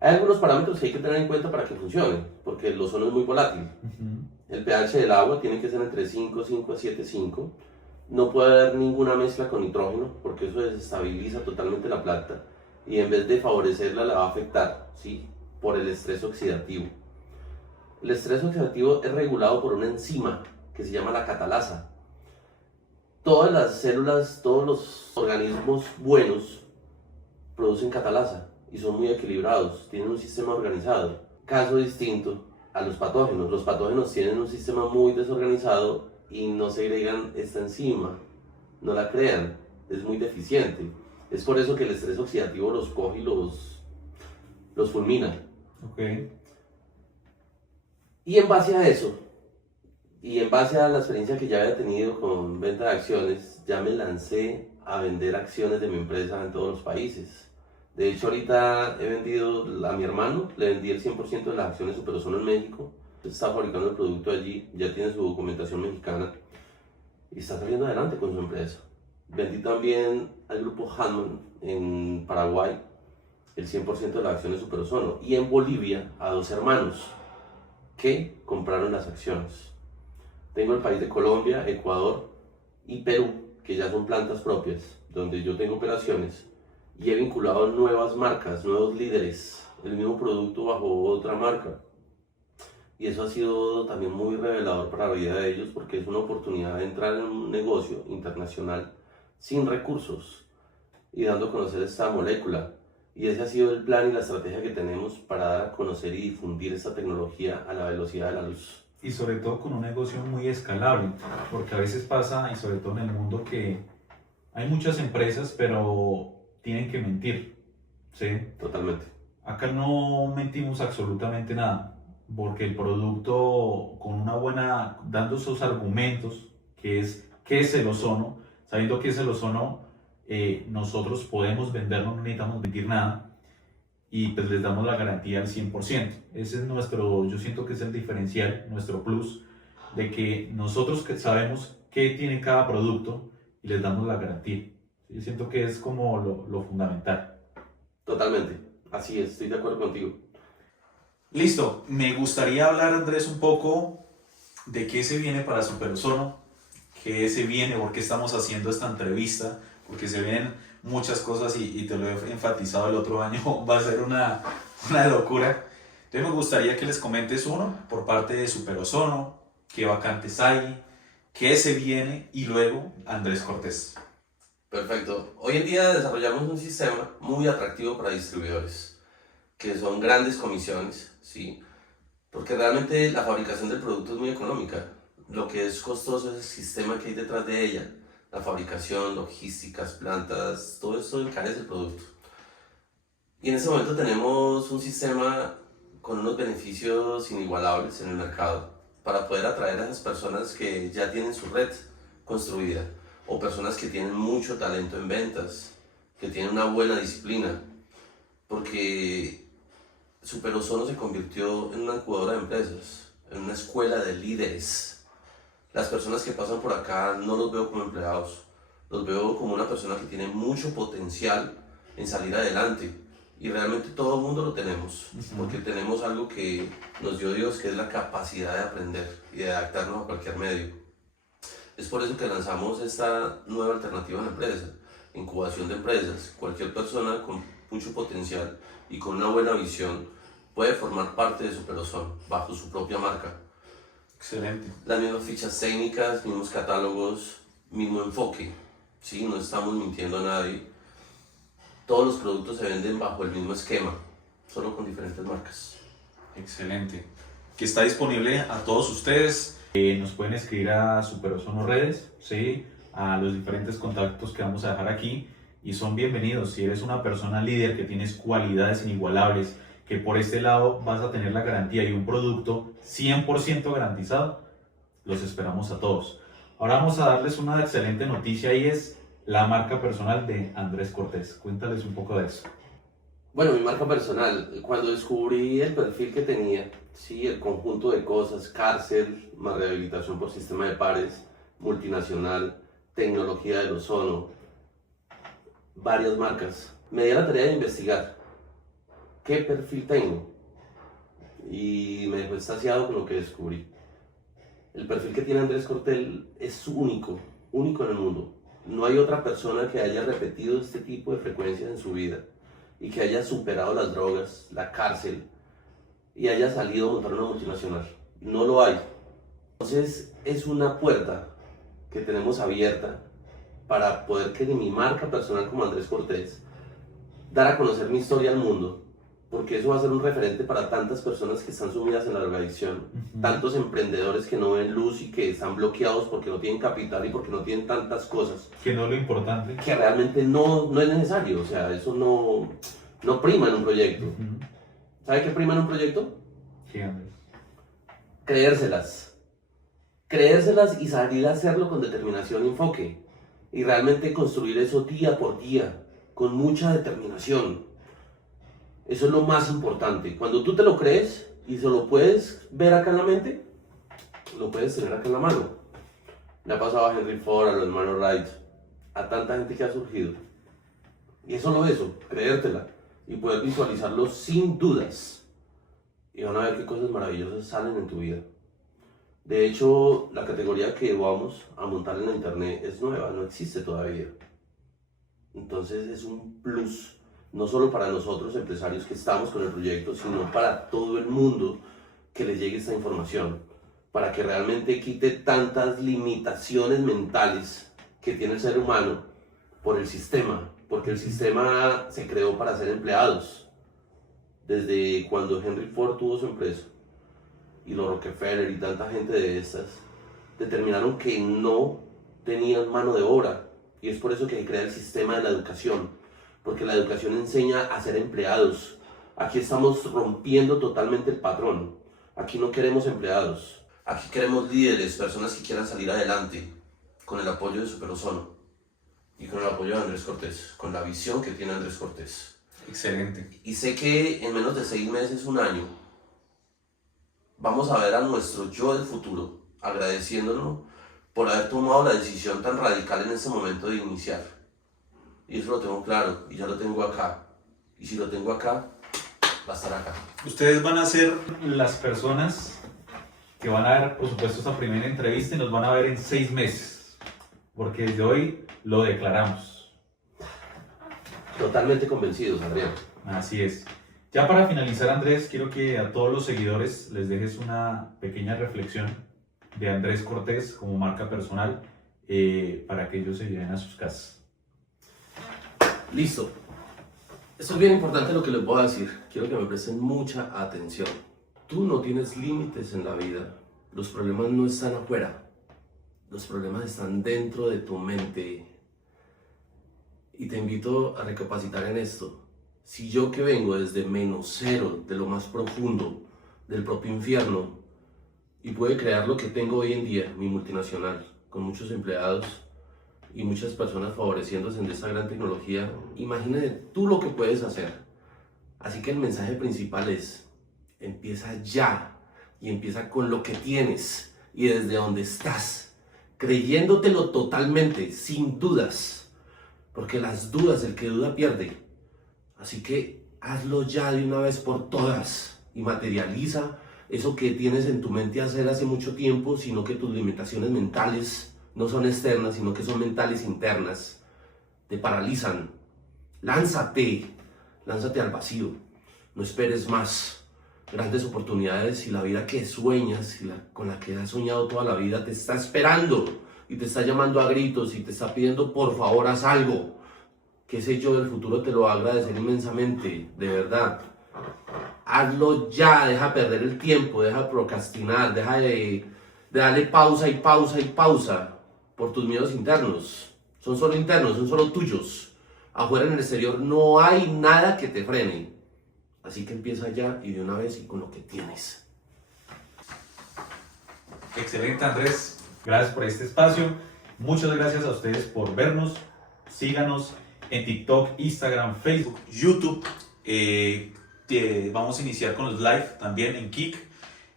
Hay algunos parámetros que hay que tener en cuenta para que funcione, porque el ozono es muy volátil. El pH del agua tiene que ser entre 5,5 a 7,5. No puede haber ninguna mezcla con nitrógeno, porque eso desestabiliza totalmente la planta y en vez de favorecerla la va a afectar, ¿sí? Por el estrés oxidativo. El estrés oxidativo es regulado por una enzima que se llama la catalasa. Todas las células, todos los organismos buenos producen catalasa y son muy equilibrados, tienen un sistema organizado. Caso distinto a los patógenos. Los patógenos tienen un sistema muy desorganizado y no segregan esta enzima, no la crean, es muy deficiente. Es por eso que el estrés oxidativo los coge y los fulmina. Okay. Y en base a eso, y en base a la experiencia que ya había tenido con venta de acciones, ya me lancé a vender acciones de mi empresa en todos los países. De hecho, ahorita he vendido a mi hermano, le vendí el 100% de las acciones Superozono en México. Está fabricando el producto allí, ya tiene su documentación mexicana y está saliendo adelante con su empresa. Vendí también al grupo Hanman en Paraguay el 100% de las acciones Superozono y en Bolivia a 2 hermanos que compraron las acciones. Tengo el país de Colombia, Ecuador y Perú, que ya son plantas propias, donde yo tengo operaciones y he vinculado nuevas marcas, nuevos líderes, el mismo producto bajo otra marca. Y eso ha sido también muy revelador para la vida de ellos porque es una oportunidad de entrar en un negocio internacional sin recursos y dando a conocer esta molécula. Y ese ha sido el plan y la estrategia que tenemos para dar a conocer y difundir esta tecnología a la velocidad de la luz. Y sobre todo con un negocio muy escalable, porque a veces pasa, y sobre todo en el mundo, que hay muchas empresas, pero tienen que mentir, ¿sí? Totalmente. Acá no mentimos absolutamente nada, porque el producto con una buena, dando esos argumentos, que es qué es el ozono, sabiendo qué es el ozono, nosotros podemos venderlo, no necesitamos mentir nada, y pues les damos la garantía al 100%. Ese es nuestro, yo siento que es el diferencial, nuestro plus, de que nosotros que sabemos qué tiene cada producto y les damos la garantía. Yo siento que es como lo fundamental. Totalmente, así es, estoy de acuerdo contigo. Listo, me gustaría hablar, Andrés, un poco de qué se viene para Superozono, qué se viene, por qué estamos haciendo esta entrevista, porque se vienen muchas cosas y te lo he enfatizado el otro año, va a ser una locura. Entonces me gustaría que les comentes uno por parte de Super Ozono, qué vacantes hay, qué se viene y luego Andrés Cortés. Perfecto. Hoy en día desarrollamos un sistema muy atractivo para distribuidores, que son grandes comisiones, ¿sí? Porque realmente la fabricación del producto es muy económica. Lo que es costoso es el sistema que hay detrás de ella. La fabricación, logísticas, plantas, todo eso encarece el producto. Y en este momento tenemos un sistema con unos beneficios inigualables en el mercado para poder atraer a esas personas que ya tienen su red construida o personas que tienen mucho talento en ventas, que tienen una buena disciplina, porque Super Ozono se convirtió en una incubadora de empresas, en una escuela de líderes. Las personas que pasan por acá no los veo como empleados, los veo como una persona que tiene mucho potencial en salir adelante. Y realmente todo el mundo lo tenemos, porque tenemos algo que nos dio Dios, que es la capacidad de aprender y de adaptarnos a cualquier medio. Es por eso que lanzamos esta nueva alternativa en la empresa, incubación de empresas. Cualquier persona con mucho potencial y con una buena visión puede formar parte de Super Ozono bajo su propia marca. Excelente. Las mismas fichas técnicas, mismos catálogos, mismo enfoque. ¿Sí? No estamos mintiendo a nadie. Todos los productos se venden bajo el mismo esquema, solo con diferentes marcas. Excelente. Que está disponible a todos ustedes. Nos pueden escribir a Super Ozono Redes, ¿sí? A los diferentes contactos que vamos a dejar aquí y son bienvenidos. Si eres una persona líder que tienes cualidades inigualables, que por este lado vas a tener la garantía y un producto 100% garantizado, los esperamos a todos. Ahora vamos a darles una excelente noticia y es la marca personal de Andrés Cortés. Cuéntales un poco de eso. Bueno, mi marca personal, cuando descubrí el perfil que tenía, sí, el conjunto de cosas, cárcel, más rehabilitación por sistema de pares, multinacional, tecnología del ozono, varias marcas, me di a la tarea de investigar qué perfil tengo y me dejó extasiado con lo que descubrí. El perfil que tiene Andrés Cortés es único, único en el mundo. No hay otra persona que haya repetido este tipo de frecuencias en su vida y que haya superado las drogas, la cárcel y haya salido a montar una multinacional. No lo hay. Entonces es una puerta que tenemos abierta para poder que mi marca personal como Andrés Cortés dar a conocer mi historia al mundo, porque eso va a ser un referente para tantas personas que están sumidas en la drogadicción, tantos emprendedores que no ven luz y que están bloqueados porque no tienen capital y porque no tienen tantas cosas. Que no es lo importante. Que realmente no es necesario, o sea, eso no prima en un proyecto. ¿Sabe qué prima en un proyecto? Sí, Andrés. Creérselas. Creérselas y salir a hacerlo con determinación y enfoque. Y realmente construir eso día por día, con mucha determinación. Eso es lo más importante. Cuando tú te lo crees y se lo puedes ver acá en la mente, lo puedes tener acá en la mano. Le ha pasado a Henry Ford, a los hermanos Wright, a tanta gente que ha surgido. Y es solo eso, creértela y poder visualizarlo sin dudas. Y van a ver qué cosas maravillosas salen en tu vida. De hecho, la categoría que vamos a montar en la internet es nueva, no existe todavía. Entonces es un plus. No solo para nosotros, empresarios que estamos con el proyecto, sino para todo el mundo que les llegue esta información, para que realmente quite tantas limitaciones mentales que tiene el ser humano por el sistema, porque el sistema se creó para ser empleados. Desde cuando Henry Ford tuvo su empresa, y los Rockefeller y tanta gente de estas, determinaron que no tenían mano de obra, y es por eso que se crea el sistema de la educación. Porque la educación enseña a ser empleados. Aquí estamos rompiendo totalmente el patrón. Aquí no queremos empleados. Aquí queremos líderes, personas que quieran salir adelante, con el apoyo de Super Ozono y con el apoyo de Andrés Cortés, con la visión que tiene Andrés Cortés. Excelente. Y sé que en menos de 6 meses, un año, vamos a ver a nuestro yo del futuro agradeciéndonos por haber tomado la decisión tan radical en este momento de iniciar. Y eso lo tengo claro, y ya lo tengo acá. Y si lo tengo acá, va a estar acá. Ustedes van a ser las personas que van a ver, por supuesto, esta primera entrevista y nos van a ver en 6 meses. Porque desde hoy lo declaramos. Totalmente convencidos, Adrián. Así es. Ya para finalizar, Andrés, quiero que a todos los seguidores les dejes una pequeña reflexión de Andrés Cortés como marca personal para que ellos se lleven a sus casas. Listo. Esto es bien importante lo que les voy a decir. Quiero que me presten mucha atención. Tú no tienes límites en la vida. Los problemas no están afuera. Los problemas están dentro de tu mente. Y te invito a recapacitar en esto. Si yo que vengo desde -0, de lo más profundo, del propio infierno, y pude crear lo que tengo hoy en día, mi multinacional, con muchos empleados y muchas personas favoreciéndose de esta gran tecnología, imagínate tú lo que puedes hacer. Así que el mensaje principal es, empieza ya y empieza con lo que tienes y desde donde estás, creyéndotelo totalmente, sin dudas, porque las dudas, el que duda pierde. Así que hazlo ya de una vez por todas y materializa eso que tienes en tu mente hacer hace mucho tiempo, sino que tus limitaciones mentales no son externas, sino que son mentales internas. Te paralizan. Lánzate al vacío. No esperes más. Grandes oportunidades y la vida que sueñas y con la que has soñado toda la vida te está esperando y te está llamando a gritos y te está pidiendo por favor haz algo. Que ese yo del futuro te lo va a agradecer inmensamente, de verdad. Hazlo ya, deja perder el tiempo, deja de procrastinar, deja de darle pausa y pausa y pausa por tus miedos internos. Son solo internos, son solo tuyos. Afuera en el exterior no hay nada que te frene. Así que empieza ya y de una vez y con lo que tienes. Excelente, Andrés. Gracias por este espacio. Muchas gracias a ustedes por vernos. Síganos en TikTok, Instagram, Facebook, YouTube. Vamos a iniciar con los live también en Kik.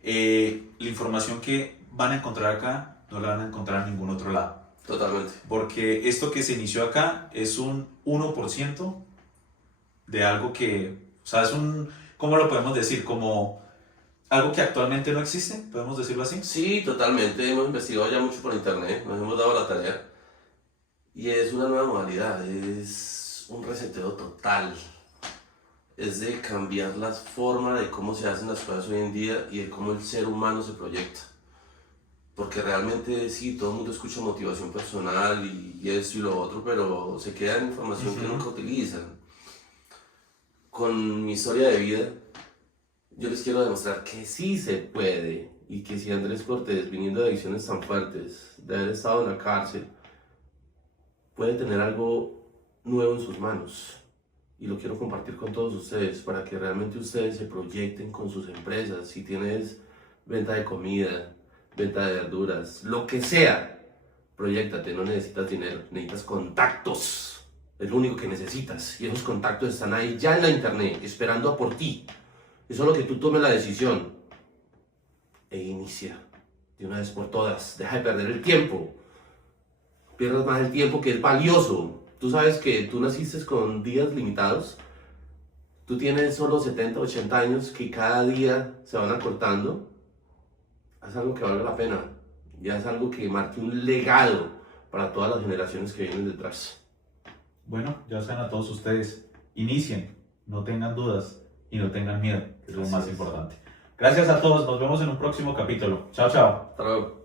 La información que van a encontrar acá no la van a encontrar en ningún otro lado. Totalmente. Porque esto que se inició acá es un 1% de algo que, o sea, es un, ¿cómo lo podemos decir? Como algo que actualmente no existe, ¿podemos decirlo así? Sí, totalmente. Hemos investigado ya mucho por internet, nos hemos dado la tarea. Y es una nueva modalidad, es un reseteo total. Es de cambiar la forma de cómo se hacen las cosas hoy en día y de cómo el ser humano se proyecta. Porque realmente sí, todo el mundo escucha motivación personal y esto y lo otro, pero se queda en información que nunca utilizan. Con mi historia de vida, yo les quiero demostrar que sí se puede y que si Andrés Cortés, viniendo de adicciones tan fuertes, de haber estado en la cárcel, puede tener algo nuevo en sus manos. Y lo quiero compartir con todos ustedes para que realmente ustedes se proyecten con sus empresas. Si tienes venta de comida, venta de verduras, lo que sea, proyéctate, no necesitas dinero, necesitas contactos. Es lo único que necesitas. Y esos contactos están ahí ya en la internet, esperando a por ti. Es solo que tú tomes la decisión e inicia de una vez por todas. Deja de perder el tiempo. Pierdas más el tiempo que es valioso. Tú sabes que tú naciste con días limitados. Tú tienes solo 70, 80 años que cada día se van acortando. Haz algo que valga la pena. Y haz algo que marque un legado para todas las generaciones que vienen detrás. Bueno, ya saben a todos ustedes, inicien, no tengan dudas y no tengan miedo, que es lo más importante. Gracias a todos, nos vemos en un próximo capítulo. Chao, chao. Hasta luego.